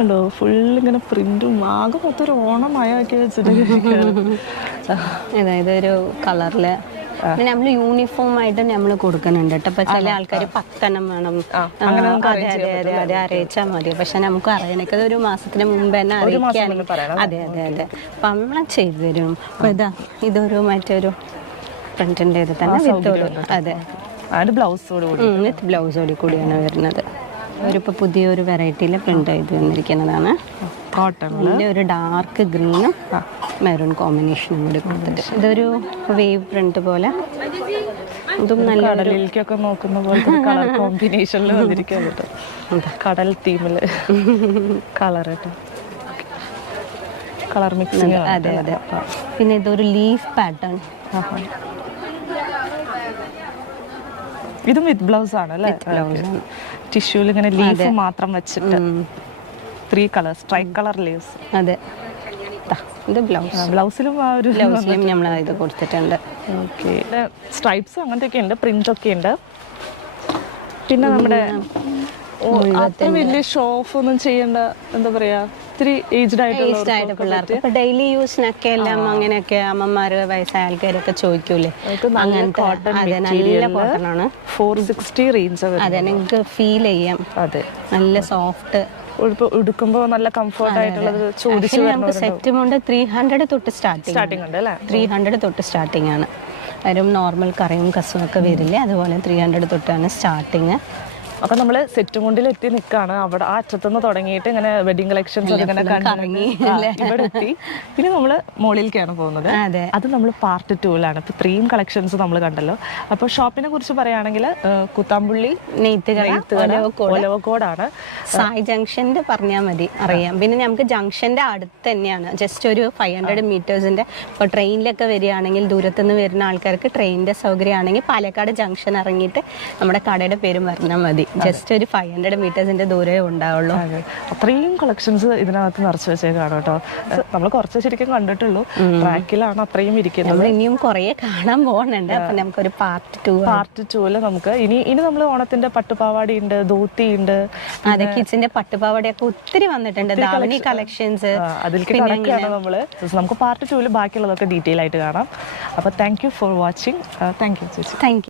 ഉണ്ടോ, ഫുൾ ഇങ്ങനെ പ്രിന്റും ആകെ മൊത്തം ഒരു ഓണമയാക്കി വെച്ചിട്ട്. ഇതൊരു കളറില് നമ്മൾ യൂണിഫോം ആയിട്ട് നമ്മൾ കൊടുക്കുന്നുണ്ട് കേട്ടോ. ഇപ്പൊ ചില ആൾക്കാർ 10 വേണം, അതെ അറിയിച്ചാൽ മതി. പക്ഷെ നമുക്ക് അറിയണത് ഒരു മാസത്തിന് മുമ്പ് തന്നെ അറിയിക്കാൻ. അതെ അപ്പൊ നമ്മളെ ചെയ്തു തരും. അപ്പൊ ഇതൊരു മറ്റൊരു പ്രിന്റിന്റെ ഇത് തന്നെ വിത്ത് ബ്ലൗസോട് കൂടിയാണ് വരുന്നത്. ഇപ്പൊ പുതിയൊരു വെറൈറ്റിയില് പ്രിന്റ് ചെയ്ത് വന്നിരിക്കുന്നതാണ്. കോട്ടണിന്റെ ഒരു ഡാർക്ക് ഗ്രീനും മെറൂൺ കോമ്പിനേഷനും കൂടി കൊടുത്തിട്ട് ഇതൊരു വേവ് പ്രിന്റ് പോലെ. ഇതും നല്ല കടലിലേക്കൊക്കെ നോക്കുന്ന പോലത്തെ കളർ കോമ്പിനേഷനിൽ വന്നിരിക്കുന്നത്. കടൽ തീമില് കളർ മിക്സിങ്. അതെ. പിന്നെ ഇതൊരു ലീഫ് പാറ്റേൺ. ഇതും വിത്ത് ബ്ലൗസ് ആണ് അല്ലേ? ടിഷ്യൂല് ഇങ്ങനെ ലീഫ് മാത്രം വെച്ചിട്ട് 3 കളേഴ്സ്, ട്രൈ കളർ ലീവ്സ്. അതെ, ഇത് ബ്ലൗസിലും ആ ഒരു നമ്മൾ ഇത് കൊടുത്തിട്ടുണ്ട്. ഓക്കെ, സ്ട്രൈപ്സ് അങ്ങനത്തെ ഒക്കെ ഉണ്ട്, പ്രിന്റ് ഒക്കെ ഉണ്ട്. പിന്നെ നമ്മുടെ അത്ര വലിയ ഷോഫ് ഒന്നും ചെയ്യേണ്ട, എന്താ പറയാ, ഇത്തിരി ഏജ്ഡ് ആയിട്ടുള്ള പിള്ളേർക്ക് ഡെയിലി യൂസിനൊക്കെ എല്ലാം അങ്ങനെയൊക്കെ അമ്മമാര് വയസ്സായ ആൾക്കാരൊക്കെ ചോദിക്കൂലേ, അങ്ങനത്തെ നല്ല കോട്ടൺ ആണ്. 460 റേഞ്ച്. അതെ, നിങ്ങൾക്ക് ഫീൽ ചെയ്യാം. അതെ, നല്ല സോഫ്റ്റ്, ഉടുക്കുമ്പോ നല്ല കംഫർട്ട് ആയിട്ടുള്ളത്. ചോദിച്ചു നമുക്ക് സെറ്റ് കൊണ്ട് 300 തൊട്ട് സ്റ്റാർട്ടിംഗ് ഉണ്ട് അല്ലേ? 300 തൊട്ട് സ്റ്റാർട്ടിംഗ് ആണ്. അതിലും നോർമൽ കറിയും കസും ഒക്കെ വരില്ലേ, അതുപോലെ 300 തൊട്ടാണ് സ്റ്റാർട്ടിങ്. അപ്പൊ നമ്മള് സെറ്റും കൊണ്ടിൽ എത്തി നിൽക്കാണ്. അവിടെ ആ അറ്റത്തുനിന്ന് തുടങ്ങിയിട്ട് ഇങ്ങനെ വെഡിങ് കളക്ഷൻസ് ഇങ്ങനെ ഇവിടെ എത്തി. പിന്നെ നമ്മള് മുകളിലേക്കാണ് പോകുന്നത്. അത് നമ്മൾ പാർട്ട് 2ലാണ്. ഇപ്പൊ 3 കളക്ഷൻസ് നമ്മൾ കണ്ടല്ലോ. അപ്പൊ ഷോപ്പിനെ കുറിച്ച് പറയുകയാണെങ്കിൽ കുത്താമ്പുള്ളി ഒലവക്കോടാണ്. സായി ജംഗ്ഷന്റെ പറഞ്ഞാൽ മതി, അറിയാം. പിന്നെ നമുക്ക് ജംഗ്ഷന്റെ അടുത്ത് തന്നെയാണ്, ജസ്റ്റ് ഒരു 500 മീറ്റേഴ്സിന്റെ. ഇപ്പോൾ ട്രെയിനിലൊക്കെ വരികയാണെങ്കിൽ, ദൂരത്തുനിന്ന് വരുന്ന ആൾക്കാർക്ക് ട്രെയിനിന്റെ സൗകര്യമാണെങ്കിൽ പാലക്കാട് ജംഗ്ഷൻ ഇറങ്ങിയിട്ട് നമ്മുടെ കടയുടെ പേരും പറഞ്ഞാൽ മതി. ജസ്റ്റ് ഒരു 500 മീറ്റേഴ്സിന്റെ ദൂരമേ ഉണ്ടാവുള്ളൂ. അത്രയും കളക്ഷൻസ് ഇതിനകത്ത് നിറച്ച് വെച്ചേക്കാണ് കേട്ടോ. നമ്മൾ കുറച്ച് ശരിക്കും കണ്ടിട്ടുള്ളൂ, ട്രാക്കിലാണ് അത്രയും ഇരിക്കുന്നത്. നമ്മൾ ഇനിയും കുറെ കാണാൻ പോകുന്നുണ്ട്. അപ്പൊ നമുക്കൊരു പാർട്ട് 2ല് നമുക്ക് ഇനി നമ്മൾ ഓണത്തിന്റെ പട്ടുപാവാടി ഉണ്ട്, ധോത്തി ഉണ്ട്. അതെ, കിഡ്സിന്റെ പട്ടുപാവാടിയൊക്കെ ഒത്തിരി വന്നിട്ടുണ്ട്, ധാവണി കളക്ഷൻസ്. അതിലേക്ക് കണക്കാണ് നമ്മള്. നമുക്ക് പാർട്ട് 2ല് ബാക്കിയുള്ളതൊക്കെ ഡീറ്റെയിൽ ആയിട്ട് കാണാം. അപ്പൊ thank you for watching. Thank you ചേച്ചി. Thank U.